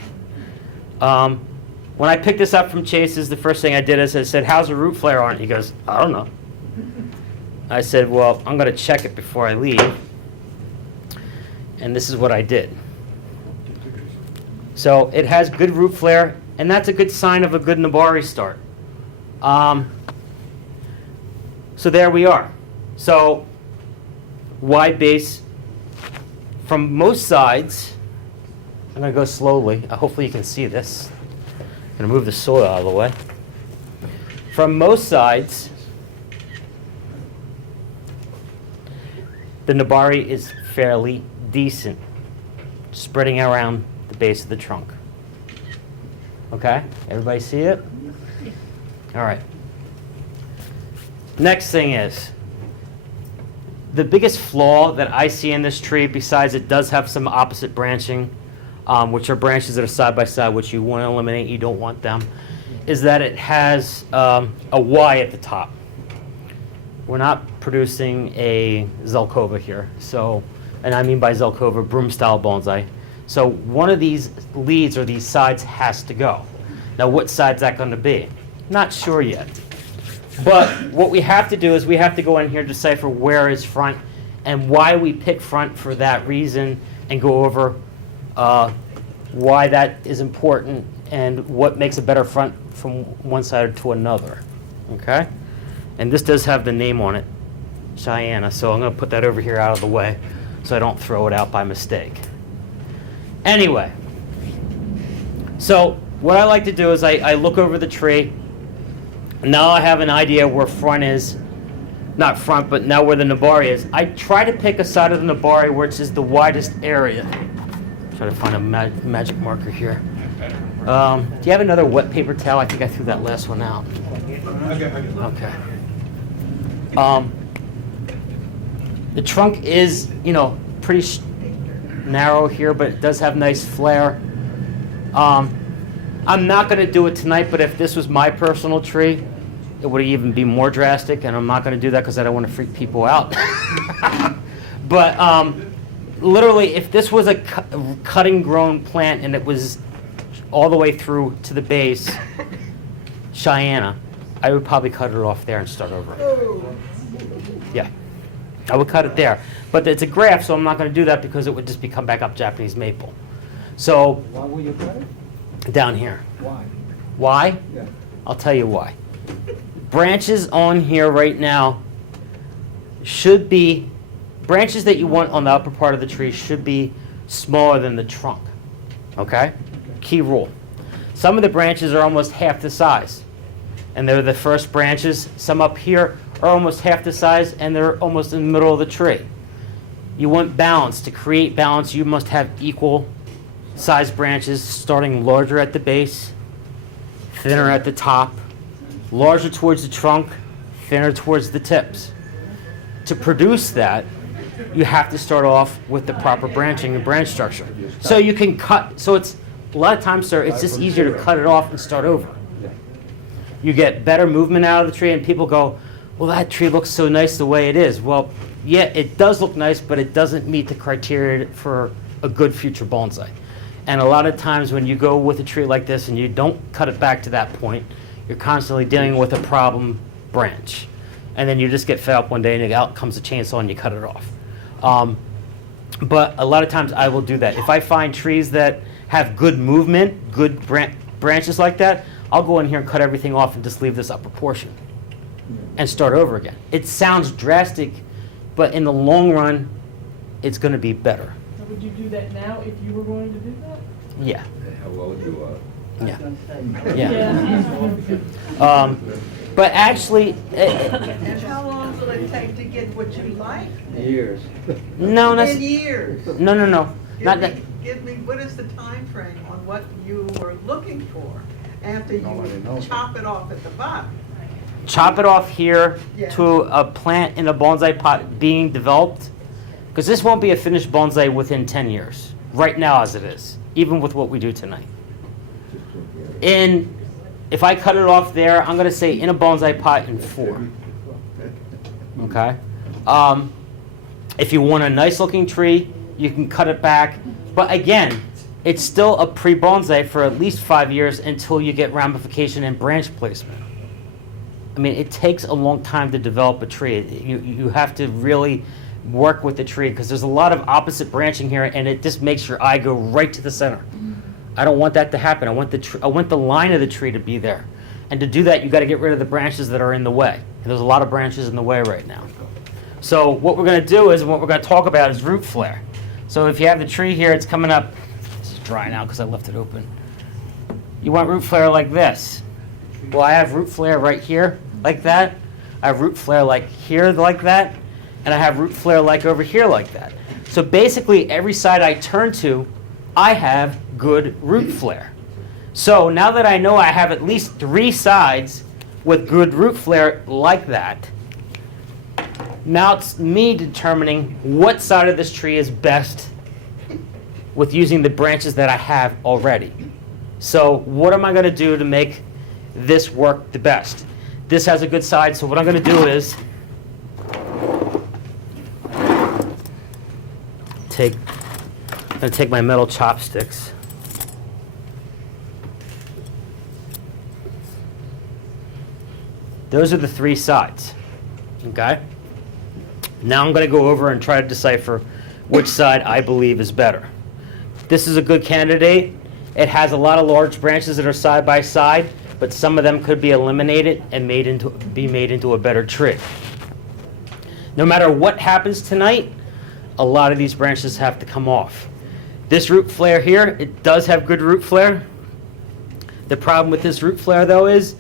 When I picked this up from Chase's, the first thing I did is I said, "How's the root flare on it?" He goes, "I don't know." I said, "Well, I'm going to check it before I leave." And this is what I did. So it has good root flare, and that's a good sign of a good Nabari start. So there we are. So wide base from most sides. I'm going to go slowly. Hopefully you can see this. I'm going to move the soil out of the way. From most sides, the Nabari is fairly decent, spreading around the base of the trunk. Okay? Everybody see it? All right. Next thing is, the biggest flaw that I see in this tree, besides it does have some opposite branching, which are branches that are side by side, which you want to eliminate, you don't want them, is that it has a Y at the top. We're not producing a Zelkova here, so, and I mean by Zelkova, broom style bonsai. So one of these leads or these sides has to go. Now what side's that going to be? Not sure yet. But what we have to do is we have to go in here and decipher where is front and why we pick front for that reason, and go over why that is important and what makes a better front from one side to another. Okay? And this does have the name on it, Cheyenne, so I'm going to put that over here out of the way so I don't throw it out by mistake. Anyway, so what I like to do is I look over the tree. Now I have an idea where front is, not front, but now where the nabari is. I try to pick a side of the nabari which is the widest area. Try to find a magic marker here. Do you have another wet paper towel? I think I threw that last one out. Okay. The trunk is, pretty narrow here, but it does have nice flare. I'm not going to do it tonight, but if this was my personal tree, it would even be more drastic, and I'm not going to do that because I don't want to freak people out. But literally, if this was a cutting grown plant and it was all the way through to the base, Cheyenne, I would probably cut it off there and start over. Yeah, I would cut it there. But it's a graft, so I'm not going to do that because it would just come back up Japanese maple. So Why will you cut it? down here. Why? Why? Yeah. I'll tell you why. Branches on here right now should be, branches that you want on the upper part of the tree should be smaller than the trunk. Okay? Key rule. Some of the branches are almost half the size, and they're the first branches. Some up here are almost half the size, and they're almost in the middle of the tree. You want balance. To create balance, you must have equal size branches, starting larger at the base, thinner at the top, larger towards the trunk, thinner towards the tips. To produce that, you have to start off with the proper branching and branch structure. So you can cut, so it's, a lot of times, sir, it's just easier to cut it off and start over. You get better movement out of the tree, and people go, well, that tree looks so nice the way it is. Well, yeah, it does look nice, but it doesn't meet the criteria for a good future bonsai. And a lot of times when you go with a tree like this and you don't cut it back to that point, you're constantly dealing with a problem branch. And then you just get fed up one day and out comes a chainsaw and you cut it off. But a lot of times I will do that. If I find trees that have good movement, good branches like that, I'll go in here and cut everything off and just leave this upper portion and start over again. It sounds drastic, but in the long run, it's going to be better. So would you do that now if you were going to do that? Yeah. How old you are? Yeah. But actually, And how long will it take to get what you like? Years. no, 10 years. no. Not that. Give me, what is the time frame on what you were looking for after you chop it off at the bottom? Chop it off here Yeah. to a plant in a bonsai pot being developed, because this won't be a finished bonsai within 10 years, right now as it is, even with what we do tonight. If I cut it off there, I'm going to say in a bonsai pot in 4. Okay? If you want a nice looking tree, you can cut it back. But again, it's still a pre-bonsai for at least 5 years until you get ramification and branch placement. I mean, it takes a long time to develop a tree. You have to really work with the tree because there's a lot of opposite branching here, and it just makes your eye go right to the center. I don't want that to happen. I want the line of the tree to be there. And to do that, you got to get rid of the branches that are in the way. And there's a lot of branches in the way right now. So what we're going to do is, and what we're going to talk about is root flare. So if you have the tree here, it's coming up. This is dry now because I left it open. You want root flare like this. Well, I have root flare right here, like that. I have root flare like here, like that. And I have root flare like over here, like that. So basically, every side I turn to, I have good root flare. So now that I know I have at least 3 sides with good root flare like that, now it's me determining what side of this tree is best with using the branches that I have already. So what am I going to do to make this work the best? This has a good side, so what I'm going to do is I'm going to take my metal chopsticks. Those are the 3 sides. Okay? Now I'm going to go over and try to decipher which side I believe is better. This is a good candidate. It has a lot of large branches that are side by side, but some of them could be eliminated and be made into a better tree. No matter what happens tonight, a lot of these branches have to come off. This root flare here, it does have good root flare. The problem with this root flare, though, is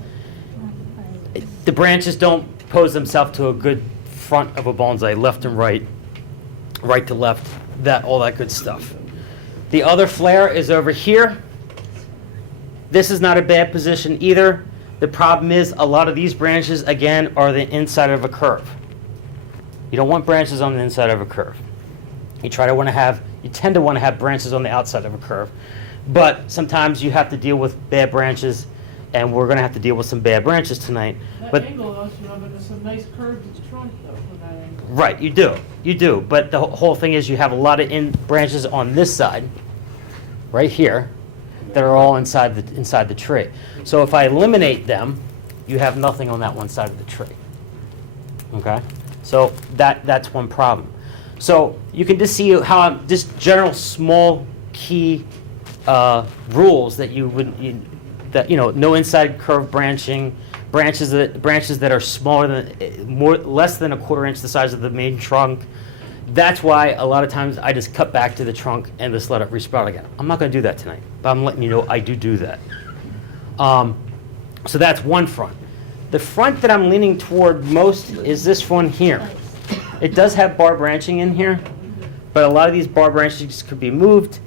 the branches don't pose themselves to a good front of a bonsai, left and right, right to left, all that good stuff. The other flare is over here. This is not a bad position either. The problem is a lot of these branches, again, are the inside of a curve. You don't want branches on the inside of a curve. You tend to want to have branches on the outside of a curve. But sometimes you have to deal with bad branches, and we're going to have to deal with some bad branches tonight. That angle also, but it's a nice curved trunk though for that angle. Right, you do. But the whole thing is you have a lot of branches on this side, right here, that are all inside the tree. So if I eliminate them, you have nothing on that one side of the tree. Okay? So that's one problem. So you can just see how just general small key rules that no inside curve branching, branches that are smaller than less than a quarter inch the size of the main trunk. That's why a lot of times I just cut back to the trunk and just let it resprout again. I'm not going to do that tonight, but I'm letting you know I do that. So that's one front. The front that I'm leaning toward most is this one here. It does have bar branching in here, but a lot of these bar branches could be moved.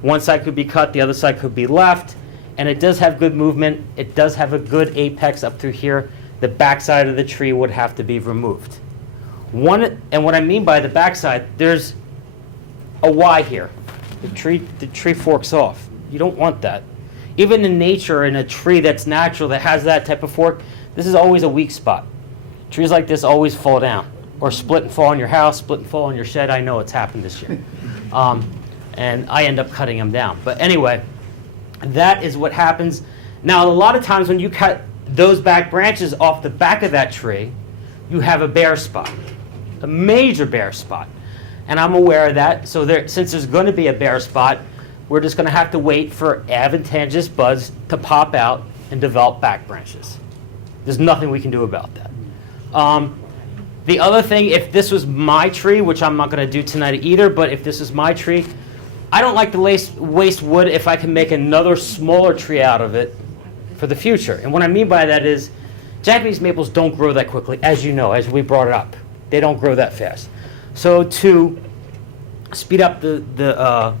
One side could be cut, the other side could be left, and it does have good movement. It does have a good apex up through here. The back side of the tree would have to be removed. And what I mean by the back side, there's a Y here. The tree forks off. You don't want that. Even in nature, in a tree that's natural, that has that type of fork, this is always a weak spot. Trees like this always fall down, or split and fall in your house, split and fall in your shed. I know it's happened this year. And I end up cutting them down. But anyway, that is what happens. Now, a lot of times when you cut those back branches off the back of that tree, you have a bare spot, a major bare spot. And I'm aware of that. So since there's going to be a bare spot, we're just going to have to wait for advantageous buds to pop out and develop back branches. There's nothing we can do about that. The other thing, if this was my tree, which I'm not going to do tonight either, but if this is my tree, I don't like to waste wood if I can make another smaller tree out of it for the future. And what I mean by that is Japanese maples don't grow that quickly, as you know, as we brought it up. They don't grow that fast. So to speed up the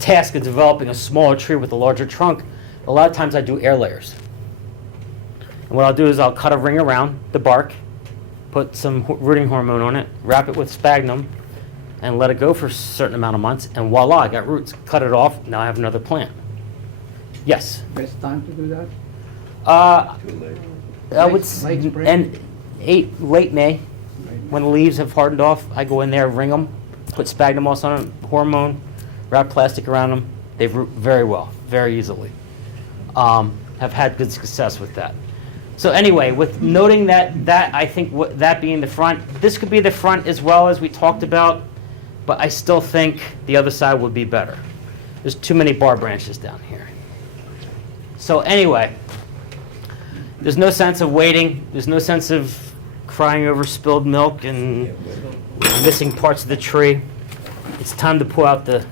task of developing a smaller tree with a larger trunk, a lot of times I do air layers. And what I'll do is I'll cut a ring around the bark, put some rooting hormone on it, wrap it with sphagnum, and let it go for a certain amount of months, and voila, I got roots. Cut it off, now I have another plant. Yes? Best time to do that? Too late. I would Late spring? and late May, when the leaves have hardened off, I go in there, ring them, put sphagnum moss on them, hormone, wrap plastic around them. They root very well, very easily. Have had good success with that. So anyway, with noting that I think that being the front, this could be the front as well as we talked about, but I still think the other side would be better. There's too many bar branches down here. So anyway, there's no sense of waiting. There's no sense of crying over spilled milk and missing parts of the tree. It's time to pull out the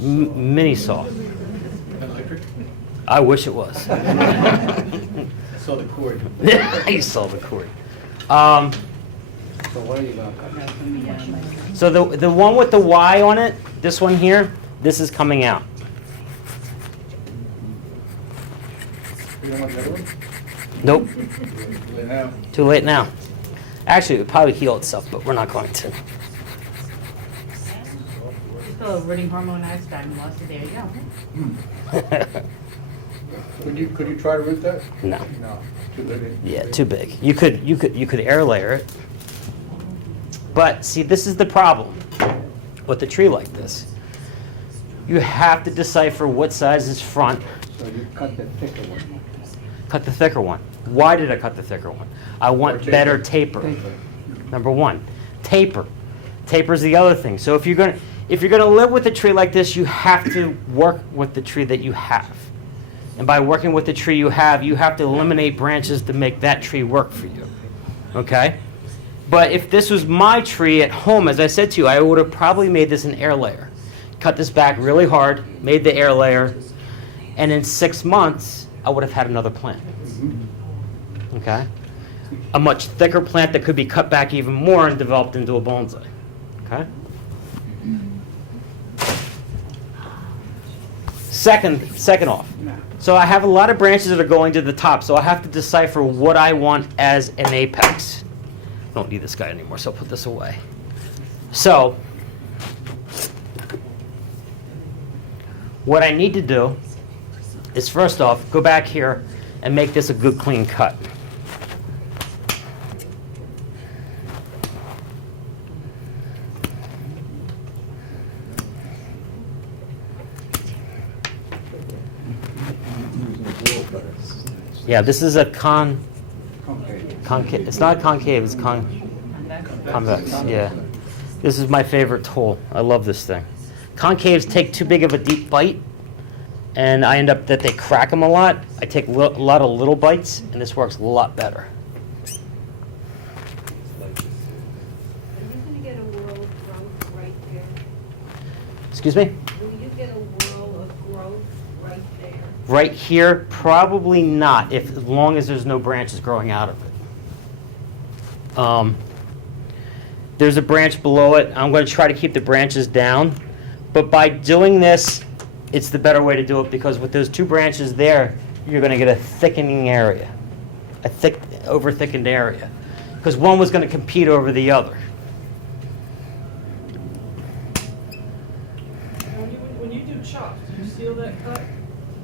mini saw. Electric? I wish it was. I saw the cord. You saw the cord. So what are you gonna cut? So the one with the Y on it, this one here, this is coming out. You don't want the other one? Nope, Lay now. too late now. Actually, it would probably heal itself, but we're not going to. Still rooting hormone extract, lost it, there you go. Could you try to root that? No. No, too big. Yeah, too big. You could air layer it. But see, this is the problem with a tree like this. You have to decipher what size is front, So you cut the thicker one. cut the thicker one. Why did I cut the thicker one? I want better taper. Number one, taper. Taper's the other thing. So if you're gonna live with a tree like this, you have to work with the tree that you have. And by working with the tree you have to eliminate branches to make that tree work for you. Okay? But if this was my tree at home, as I said to you, I would have probably made this an air layer. Cut this back really hard, made the air layer, and in 6 months, I would have had another plant. Okay? A much thicker plant that could be cut back even more and developed into a bonsai. Okay? Second off. So I have a lot of branches that are going to the top, so I have to decipher what I want as an apex. I don't need this guy anymore, so I'll put this away. So, what I need to do is first off, go back here and make this a good clean cut. Yeah, this is a concave. It's not concave, it's convex. Yeah. This is my favorite tool. I love this thing. Concaves take too big of a deep bite, and I end up that they crack them a lot. I take a lot of little bites, and this works a lot better. Are you gonna get a whirl of growth right there? Excuse me? Will you get a whirl of growth right there? Right here, probably not, as long as there's no branches growing out of it. There's a branch below it. I'm going to try to keep the branches down. But by doing this, it's the better way to do it, because with those two branches there, you're going to get a thickening area, a thick, over-thickened area, because one was going to compete over the other. When you do chops, do you seal that cut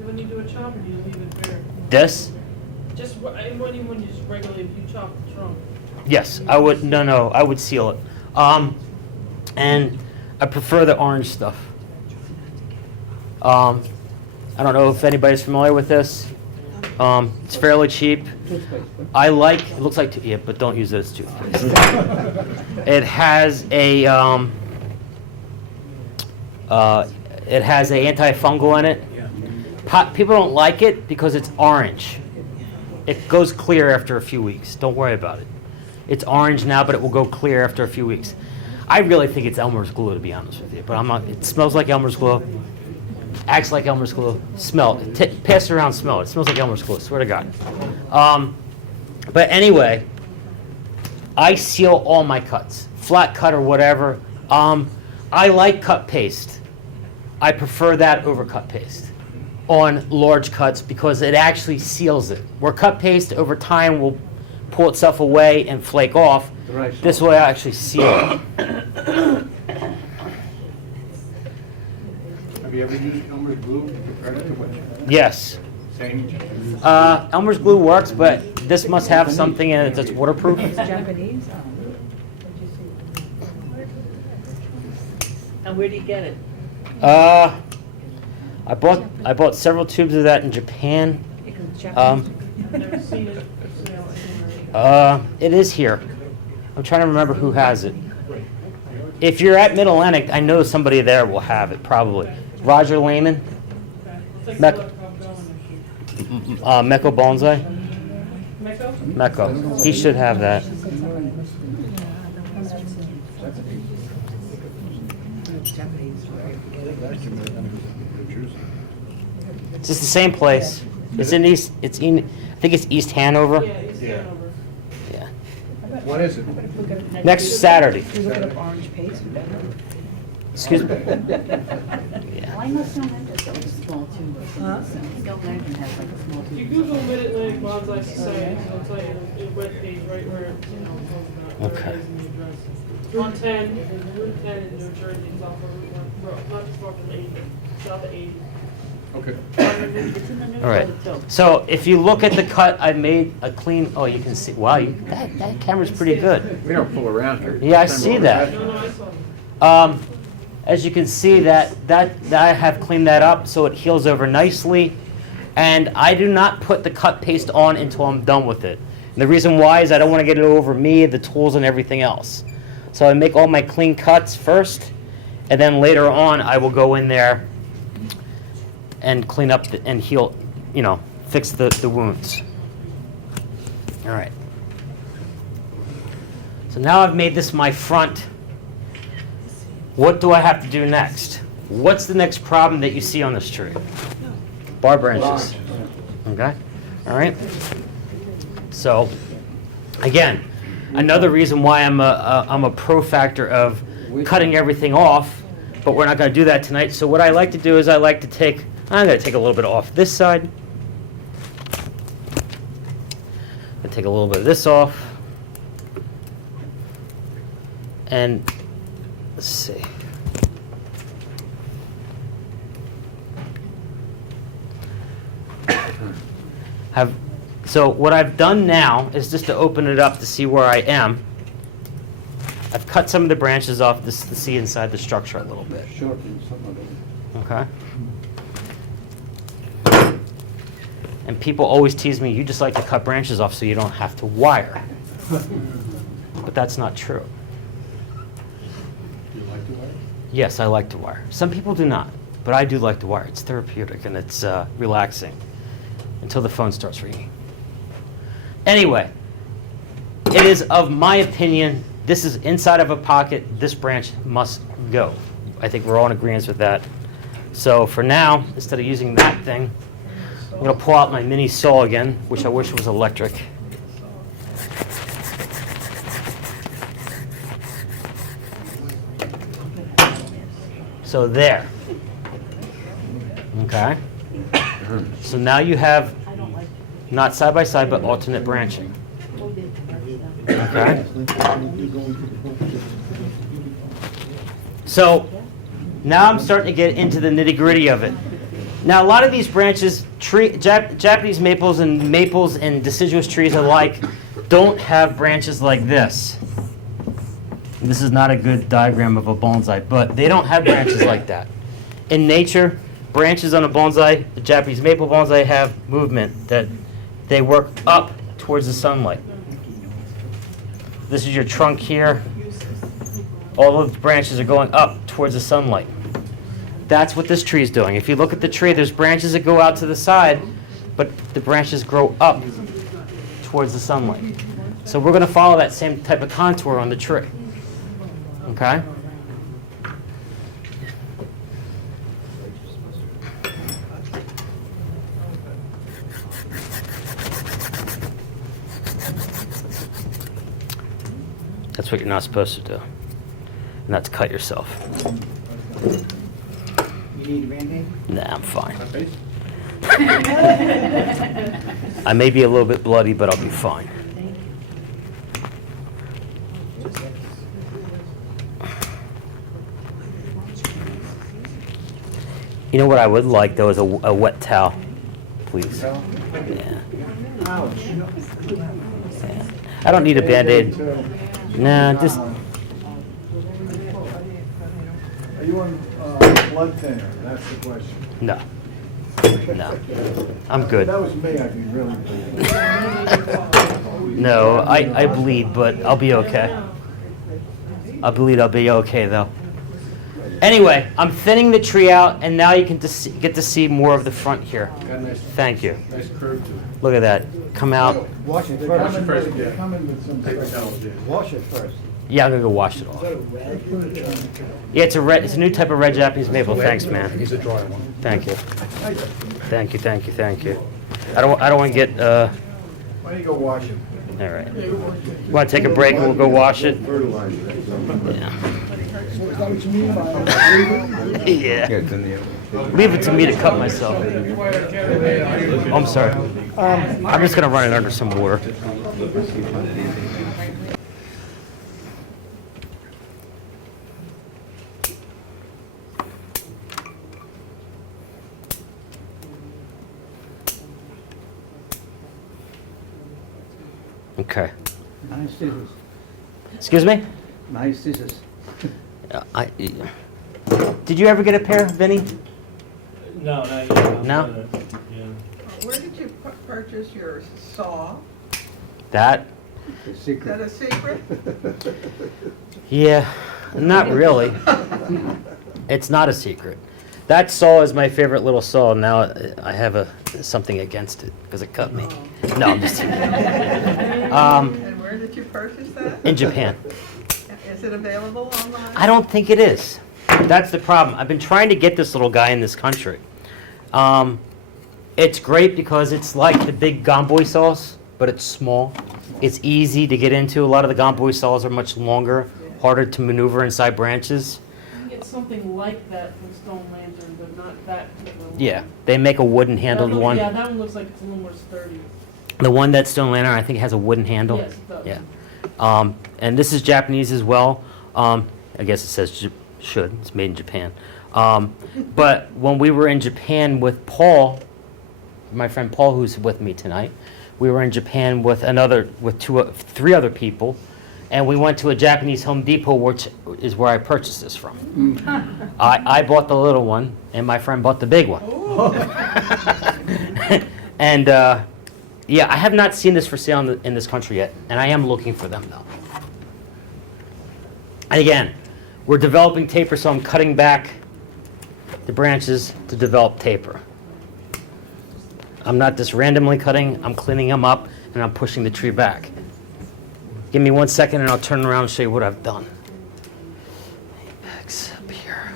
when you do a chop, or do you leave it bare? This? Just when you just regularly, if you chop the trunk. Yes, I would. No, I would seal it. And I prefer the orange stuff. I don't know if anybody's familiar with this. It's fairly cheap. I like. It looks like yeah, but don't use it as toothpaste. It has a antifungal in it. People don't like it because it's orange. It goes clear after a few weeks. Don't worry about it. It's orange now, but it will go clear after a few weeks. I really think it's Elmer's glue, to be honest with you. But I'm not. It smells like Elmer's glue. Acts like Elmer's glue. Smell it. Pass it around. Smell it. It smells like Elmer's glue. Swear to God. But anyway, I seal all my cuts, flat cut or whatever. I like cut paste. I prefer that over cut paste on large cuts because it actually seals it. Where cut paste over time will pull itself away and flake off. Right. This way I actually seal it. Have you ever used Elmer's glue compared to what? Yes. Same? Elmer's glue works, but this must have something in it that's waterproof. Japanese? And where do you get it? I bought several tubes of that in Japan. Never seen it. So, It is here. I'm trying to remember who has it. If you're at Mid-Atlantic, I know somebody there will have it, probably. Roger Lehman, take a Mec- look, I'm going. Mecco Bonsai. Mecco? Mecco. He should have that. It's just the same place. It's in East. I think it's East Hanover. Yeah, East Hanover. Yeah. What is it? Next Saturday. Orange paste, Excuse me. Why must no lantern have a small tube or something? I think no lantern has like a small If you tube. Google Mid-Atlantic Bonsai Society, it'll tell you the webpage right where it's, where Okay. it is in the address. Route 10, Route 10 in New Jersey, it's off of Route 1, not too far from 80, south of 80. Okay. It's in the new All right. too. So if you look at the cut, I made a clean. Oh, you can see. Wow, that camera's pretty good. We don't fool around here. Yeah, I see that. No, I saw them. As you can see, that I have cleaned that up so it heals over nicely. And I do not put the cut paste on until I'm done with it. And the reason why is I don't want to get it over me, the tools, and everything else. So I make all my clean cuts first, and then later on I will go in there and clean up and heal, fix the wounds. All right. So now I've made this my front. What do I have to do next? What's the next problem that you see on this tree? Bar branches. Okay? All right? So, again, another reason why I'm a pro factor of cutting everything off, but we're not going to do that tonight. So what I like to do is I'm going to take a little bit off this side. I'm going to take a little bit of this off. And let's see. So what I've done now is just to open it up to see where I am. I've cut some of the branches off just to see inside the structure a little bit. Shorten some of them. Okay. And people always tease me, you just like to cut branches off so you don't have to wire. But that's not true. You like to wire? Yes, I like to wire. Some people do not, but I do like to wire. It's therapeutic and it's relaxing until the phone starts ringing. Anyway, it is of my opinion, this is inside of a pocket, this branch must go. I think we're all in agreement with that. So for now, instead of using that thing, I'm going to pull out my mini saw again, which I wish was electric. So there. Okay. So now you have not side by side, but alternate branching. Okay. So now I'm starting to get into the nitty-gritty of it. Now a lot of these branches, Japanese maples and deciduous trees alike, don't have branches like this. This is not a good diagram of a bonsai, but they don't have branches like that. In nature, branches on a bonsai, the Japanese maple bonsai, have movement that they work up towards the sunlight. This is your trunk here. All of the branches are going up towards the sunlight. That's what this tree is doing. If you look at the tree, there's branches that go out to the side, but the branches grow up towards the sunlight. So we're going to follow that same type of contour on the tree. Okay? That's what you're not supposed to do. And that's cut yourself. You need a Band-Aid? Nah, I'm fine. I may be a little bit bloody, but I'll be fine. You know what I would like, though, is a wet towel, please. Yeah. I don't need a Band-Aid. Nah, just... Are you on blood thinner? That's the question. No. No. I'm good. If that was me, I'd be really pleased. No, I bleed, but I'll be okay. I'll be okay, though. Anyway, I'm thinning the tree out, and now you can get to see more of the front here. Got a nice, Thank you. nice curve to it. Look at that. Come out. Wash it Wash first. it first, yeah. Coming with some Paper towels, yeah. Wash it first. Yeah, I'm gonna go wash it off. Yeah, it's a new type of red Japanese maple. Thanks, man. He's a dry one. Thank you. Thank you. I don't want to get. Why don't you go wash it? All right. You want to take a break and we'll go wash it? Fertilizer. Yeah. So is that what you mean by Yeah. Leave it to me to cut myself. Oh, I'm sorry. I'm just gonna run it under some water. Okay. Nice scissors. Excuse me? Nice scissors. Did you ever get a pair, Vinny? No, not yet. No? purchase your saw? That, The Is secret. that a secret? yeah, not really. It's not a secret. That saw is my favorite little saw. Now I have something against it because it cut me. No, I'm just kidding. And where did you purchase that? In Japan. Is it available online? I don't think it is. That's the problem. I've been trying to get this little guy in this country. It's great because it's like the big gomboy saws, but it's small. It's easy to get into. A lot of the gomboy saws are much longer, harder to maneuver inside branches. You can get something like that from Stone Lantern, but not that particular one. Yeah, they make a wooden handled one. Yeah, that one looks like it's a little more sturdy. The one that's Stone Lantern, I think, has a wooden handle. Yes, it does. Yeah. And this is Japanese as well. I guess it says should. It's made in Japan. But when we were in Japan with Paul, my friend Paul, who's with me tonight, we were in Japan with three other people, and we went to a Japanese Home Depot, which is where I purchased this from. I bought the little one, and my friend bought the big one. And yeah, I have not seen this for sale in this country yet, and I am looking for them though. And again, we're developing taper, so I'm cutting back the branches to develop taper. I'm not just randomly cutting, I'm cleaning them up, and I'm pushing the tree back. Give me 1 second and I'll turn around and show you what I've done. Apex up here.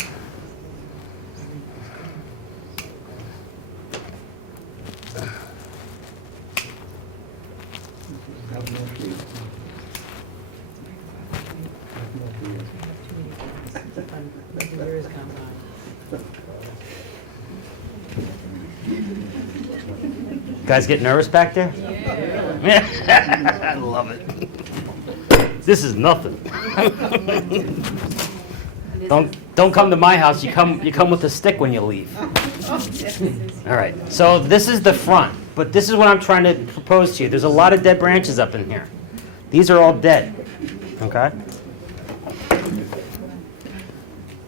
Guys get nervous back there? Yeah. I love it. This is nothing. Don't come to my house. You come with a stick when you leave. All right. So this is the front, but this is what I'm trying to propose to you. There's a lot of dead branches up in here. These are all dead. Okay?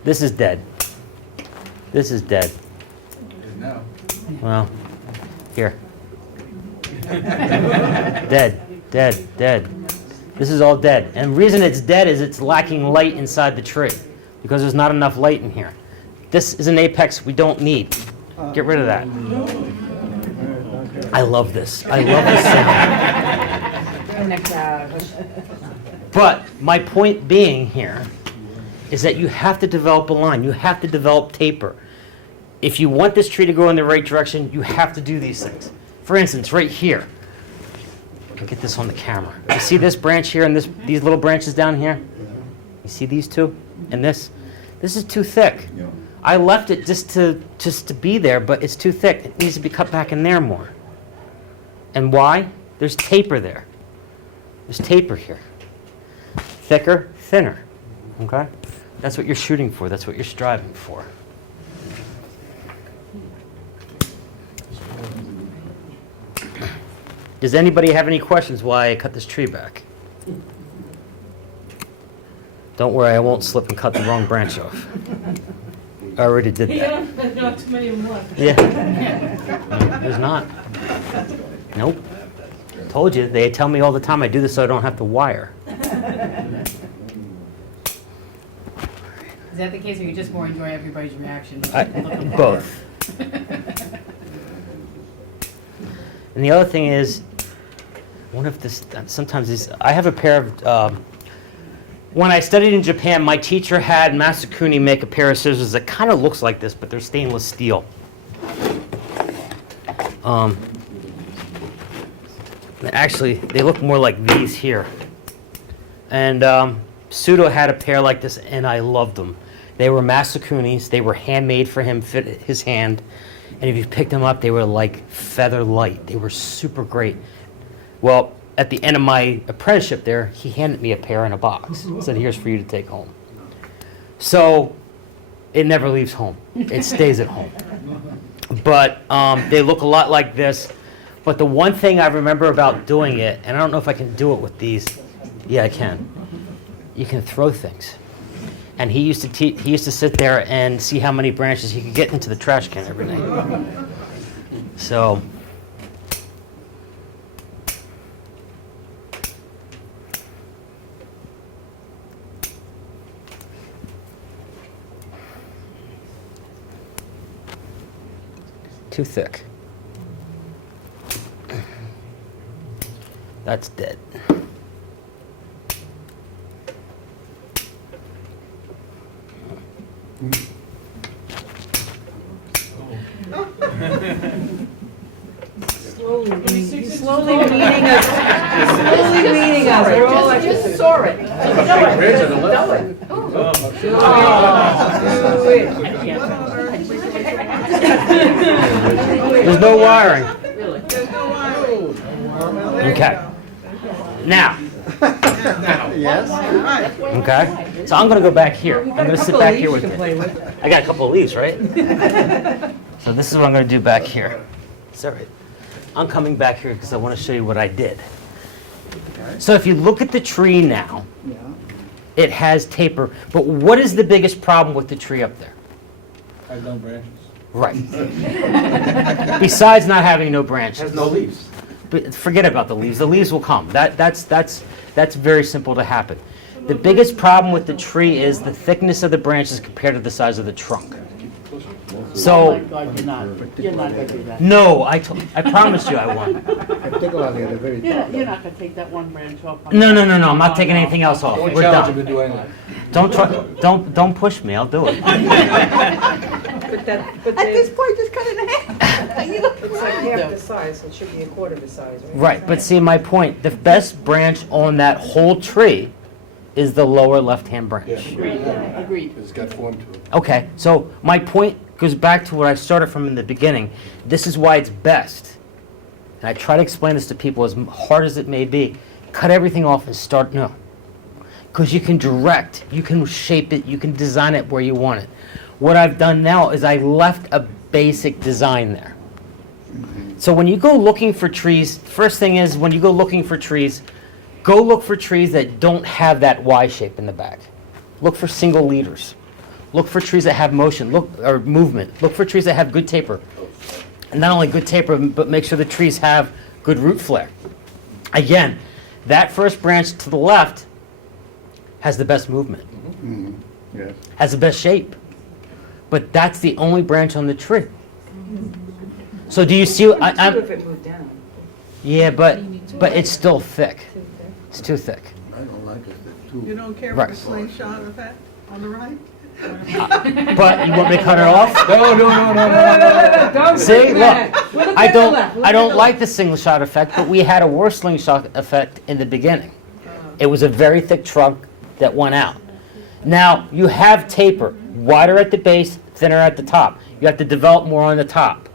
This is dead. This is dead. No. Well, here. Dead, dead, dead. This is all dead. And the reason it's dead is it's lacking light inside the tree because there's not enough light in here. This is an apex we don't need. Get rid of that. I love this. I love this so much. But my point being here is that you have to develop a line. You have to develop taper. If you want this tree to go in the right direction, you have to do these things. For instance, right here. I can get this on the camera. You see this branch here and these little branches down here? You see these two? And this? This is too thick. I left it just to be there, but it's too thick. It needs to be cut back in there more. And why? There's taper there. There's taper here. Thicker, thinner. Okay? That's what you're shooting for. That's what you're striving for. Does anybody have any questions why I cut this tree back? Don't worry, I won't slip and cut the wrong branch off. I already did that. Yeah, there's not too many of them left. Yeah. There's not. Nope. Told you, they tell me all the time I do this so I don't have to wire. Is that the case, or you just more enjoy everybody's reaction? Both. And the other thing is, I wonder if this, sometimes this, I have a pair of, when I studied in Japan, my teacher had Masakuni make a pair of scissors that kind of looks like this, but they're stainless steel. Actually, they look more like these here. And Pseudo had a pair like this, and I loved them. They were Masakunis. They were handmade for him, fit his hand. And if you picked them up, they were like feather light. They were super great. Well, at the end of my apprenticeship there, he handed me a pair in a box. He said, here's for you to take home. So it never leaves home. It stays at home. But they look a lot like this. But the one thing I remember about doing it, and I don't know if I can do it with these. Yeah, I can. You can throw things. And he used to sit there and see how many branches he could get into the trash can every night. So too thick. That's dead. Slowly weaning us, slowly weaning us. We're all like, Just saw it. Bridge on the left. There's no wiring. There's no wiring. Okay. Now, Yes? Right. okay. So I'm going to go back here. I'm going to sit back here with you. Play you. with. I got a couple of leaves, right? So this is what I'm going to do back here. It's all right. I'm coming back here because I want to show you what I did. So if you look at the tree now, Yeah. it has taper. But what is the biggest problem with the tree up there? Has no branches. Right. Besides not having no branches. Has no leaves. But forget about the leaves. The leaves will come. That's very simple to happen. The biggest problem with the tree is the thickness of the branches compared to the size of the trunk. Oh So, my God, you're not gonna do that. no, I promised you I won't. Particularly at the very top. You're not gonna take that one branch off. No, I'm not taking anything else off. Don't We're challenge him to done. do anything. Don't push me. I'll do it. At this point, just cut it in half. It's like half the size, so it should be a quarter the size, right? Right, but see my point. The best branch on that whole tree is the lower left-hand branch. Agreed. It's got form to it. Okay, so my point goes back to what I started from in the beginning. This is why it's best. And I try to explain this to people as hard as it may be. Cut everything off and start new. Because you can direct, you can shape it, you can design it where you want it. What I've done now is I left a basic design there. So when you go looking for trees, first thing is when you go looking for trees, go look for trees that don't have that Y shape in the back. Look for single leaders. Look for trees that have motion, or movement. Look for trees that have good taper. And not only good taper, but make sure the trees have good root flare. Again, that first branch to the left has the best movement, Yes. has the best shape. But that's the only branch on the tree. So do you see? If it moved down. Yeah, but it's still thick. It's too thick. I don't like it, You too. don't care Right. for the slingshot effect on the right? But you want me to cut it off? No. Don't See, do look, that. We'll look I at the don't, left. Look I at don't the like left. the single shot effect, but we had a worse slingshot effect in the beginning. It was a very thick trunk that went out. Now, you have taper, wider at the base, thinner at the top. You have to develop more on the top.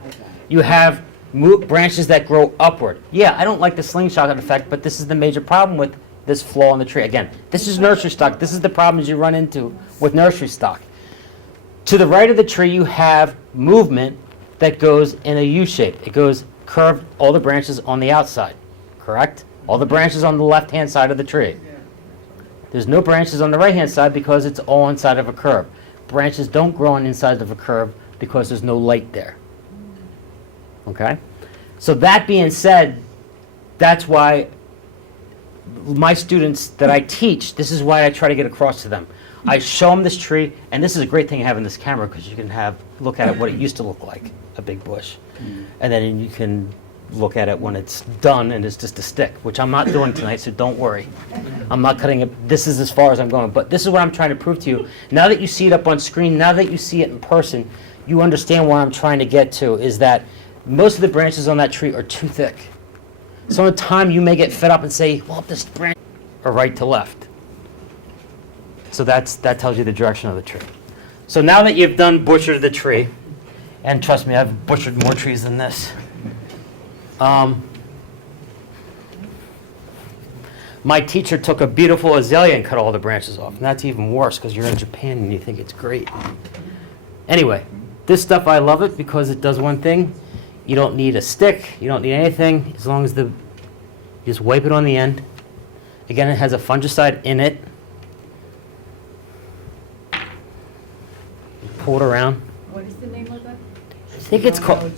You have branches that grow upward. Yeah, I don't like the slingshot effect, but this is the major problem with this flaw in the tree. Again, this is nursery stock. This is the problems you run into with nursery stock. To the right of the tree, you have movement that goes in a U shape. It goes curved, all the branches on the outside, correct? All the branches on the left-hand side of the tree. There's no branches on the right-hand side because it's all inside of a curve. Branches don't grow on the inside of a curve because there's no light there. Okay? So that being said, that's why my students that I teach, this is why I try to get across to them. I show them this tree, and this is a great thing having this camera because you can look at it what it used to look like, a big bush. And then you can look at it when it's done and it's just a stick, which I'm not doing tonight, so don't worry. I'm not cutting it. This is as far as I'm going. But this is what I'm trying to prove to you. Now that you see it up on screen, now that you see it in person, you understand what I'm trying to get to, is that most of the branches on that tree are too thick. Some of the time you may get fed up and say, well, this branch or right to left. So that tells you the direction of the tree. So now that you've done butchered the tree, and trust me, I've butchered more trees than this. My teacher took a beautiful azalea and cut all the branches off. And that's even worse because you're in Japan and you think it's great. Anyway, this stuff, I love it because it does one thing. You don't need a stick. You don't need anything as long as you just wipe it on the end. Again, it has a fungicide in it. Pull it around. What is the name of that? I think it's called.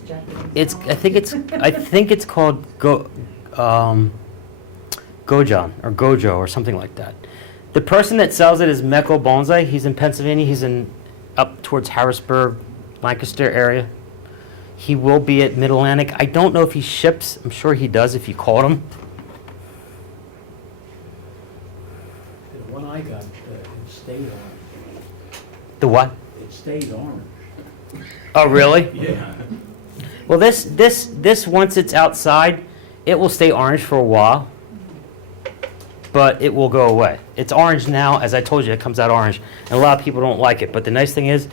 I think it's called Gojon or Gojo or something like that. The person that sells it is Meko Bonsai. He's in Pennsylvania. He's in up towards Harrisburg, Lancaster area. He will be at Mid-Atlantic. I don't know if he ships. I'm sure he does if you called him. The one I got, it stayed orange. The what? It stayed orange. Oh, really? Yeah. Well, this once it's outside, it will stay orange for a while, but it will go away. It's orange now, as I told you, it comes out orange, and a lot of people don't like it. But the nice thing is, it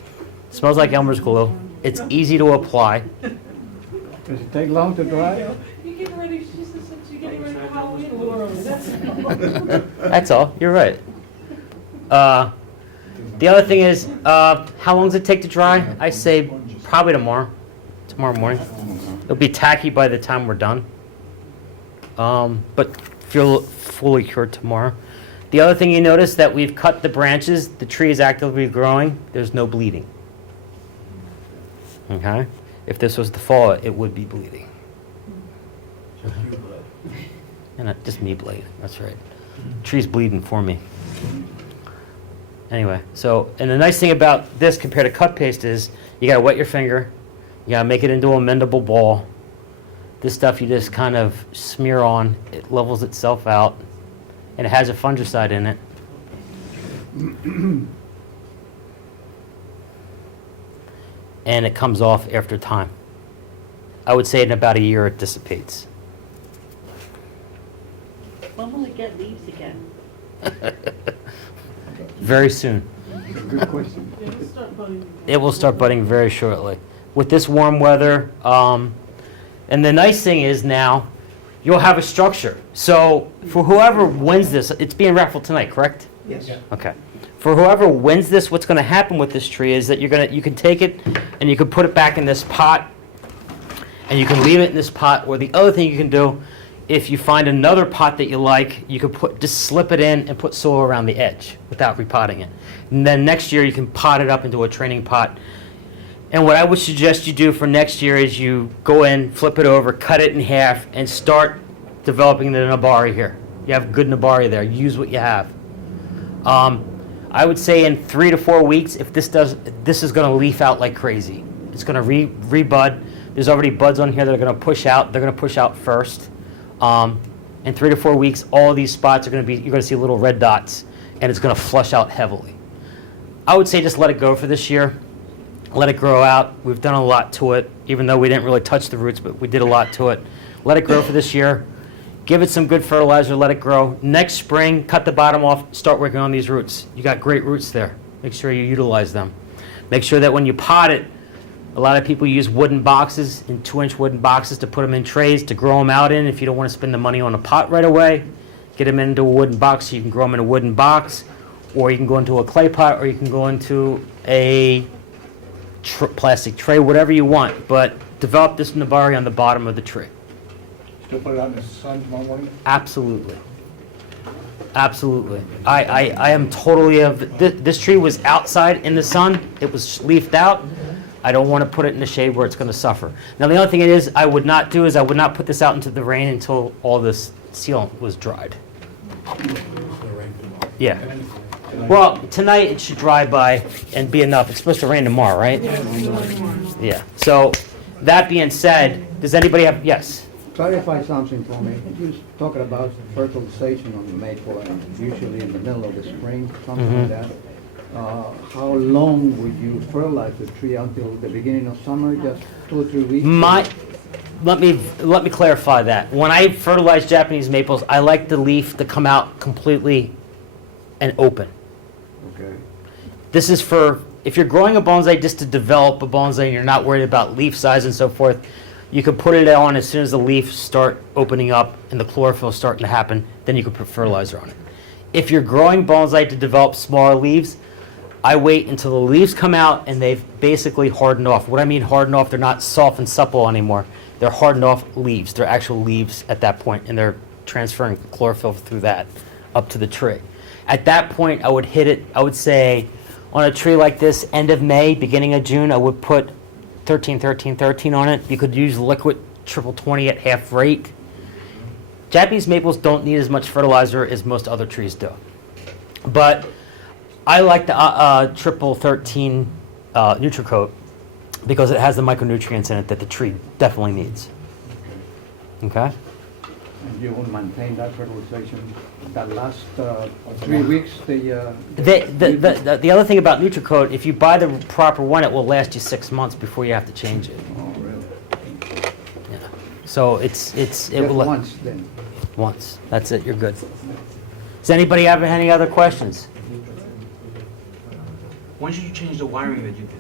smells like Elmer's glue. It's easy to apply. Does it take long to dry? You getting ready, she said, you're getting ready for Halloween a little early, that's all. That's all. You're right. The other thing is, how long does it take to dry? I say probably tomorrow morning. It'll be tacky by the time we're done. But feel fully cured tomorrow. The other thing you notice that we've cut the branches, the tree is actively growing, there's no bleeding. Okay? If this was the fall, it would be bleeding. And not just me bleeding, that's right. Tree's bleeding for me. Anyway, so, and the nice thing about this compared to cut paste is you gotta wet your finger, you gotta make it into a mendable ball. This stuff you just kind of smear on, it levels itself out, and it has a fungicide in it. And it comes off after time. I would say in about a year it dissipates. When will it get leaves again? Very soon. Good question. It'll start budding. It will start budding very shortly. With this warm weather, and the nice thing is now, you'll have a structure. So for whoever wins this, it's being raffled tonight, correct? Yes. Okay. For whoever wins this, what's going to happen with this tree is that you can take it and you can put it back in this pot, and you can leave it in this pot. Or the other thing you can do, if you find another pot that you like, you can just slip it in and put soil around the edge without repotting it. And then next year you can pot it up into a training pot. And what I would suggest you do for next year is you go in, flip it over, cut it in half, and start developing the nabari here. You have good nabari there. Use what you have. I would say in 3 to 4 weeks, if this is going to leaf out like crazy. It's going to rebud. There's already buds on here that are going to push out. They're going to push out first. In 3 to 4 weeks, all of these spots are going to be, you're going to see little red dots, and it's going to flush out heavily. I would say just let it go for this year. Let it grow out. We've done a lot to it, even though we didn't really touch the roots, but we did a lot to it. Let it grow for this year. Give it some good fertilizer, let it grow. Next spring, cut the bottom off, start working on these roots. You got great roots there. Make sure you utilize them. Make sure that when you pot it, a lot of people use wooden boxes, in 2-inch wooden boxes, to put them in trays to grow them out in. If you don't want to spend the money on a pot right away, get them into a wooden box so you can grow them in a wooden box, or you can go into a clay pot, or you can go into a plastic tray, whatever you want. But develop this nabari on the bottom of the tree. Still put it out in the sun tomorrow morning? Absolutely. Absolutely. I am totally of, this tree was outside in the sun. It was leafed out. I don't want to put it in the shade where it's going to suffer. Now, the only thing it is I would not do is I would not put this out into the rain until all this sealant was dried. Yeah. Well, tonight it should dry by and be enough. It's supposed to rain tomorrow, right? Yeah. So, that being said, does anybody have, yes? Clarify something for me. You're talking about fertilization on the maple, and usually in the middle of the spring, something like that. How long would you fertilize the tree until the beginning of summer? Just 2 or 3 weeks? Let me clarify that. When I fertilize Japanese maples, I like the leaf to come out completely and open. Okay. This is for, if you're growing a bonsai just to develop a bonsai and you're not worried about leaf size and so forth, you can put it on as soon as the leaves start opening up and the chlorophyll starting to happen, then you can put fertilizer on it. If you're growing bonsai to develop smaller leaves, I wait until the leaves come out and they've basically hardened off. What I mean hardened off, they're not soft and supple anymore. They're hardened off leaves. They're actual leaves at that point, and they're transferring chlorophyll through that up to the tree. At that point, I would hit it, I would say, on a tree like this, end of May, beginning of June, I would put 13-13-13 on it. You could use liquid triple 20 at half rate. Japanese maples don't need as much fertilizer as most other trees do. But I like the triple 13 Nutricoat. because it has the micronutrients in it that the tree definitely needs. Okay? And you will maintain that fertilization, that last 3 weeks, The other thing about NutriCode, if you buy the proper one, it will last you 6 months before you have to change it. Oh, really? Yeah. So it Just will once then? once. That's it. You're good. Does anybody have any other questions? When should you change the wiring that you did?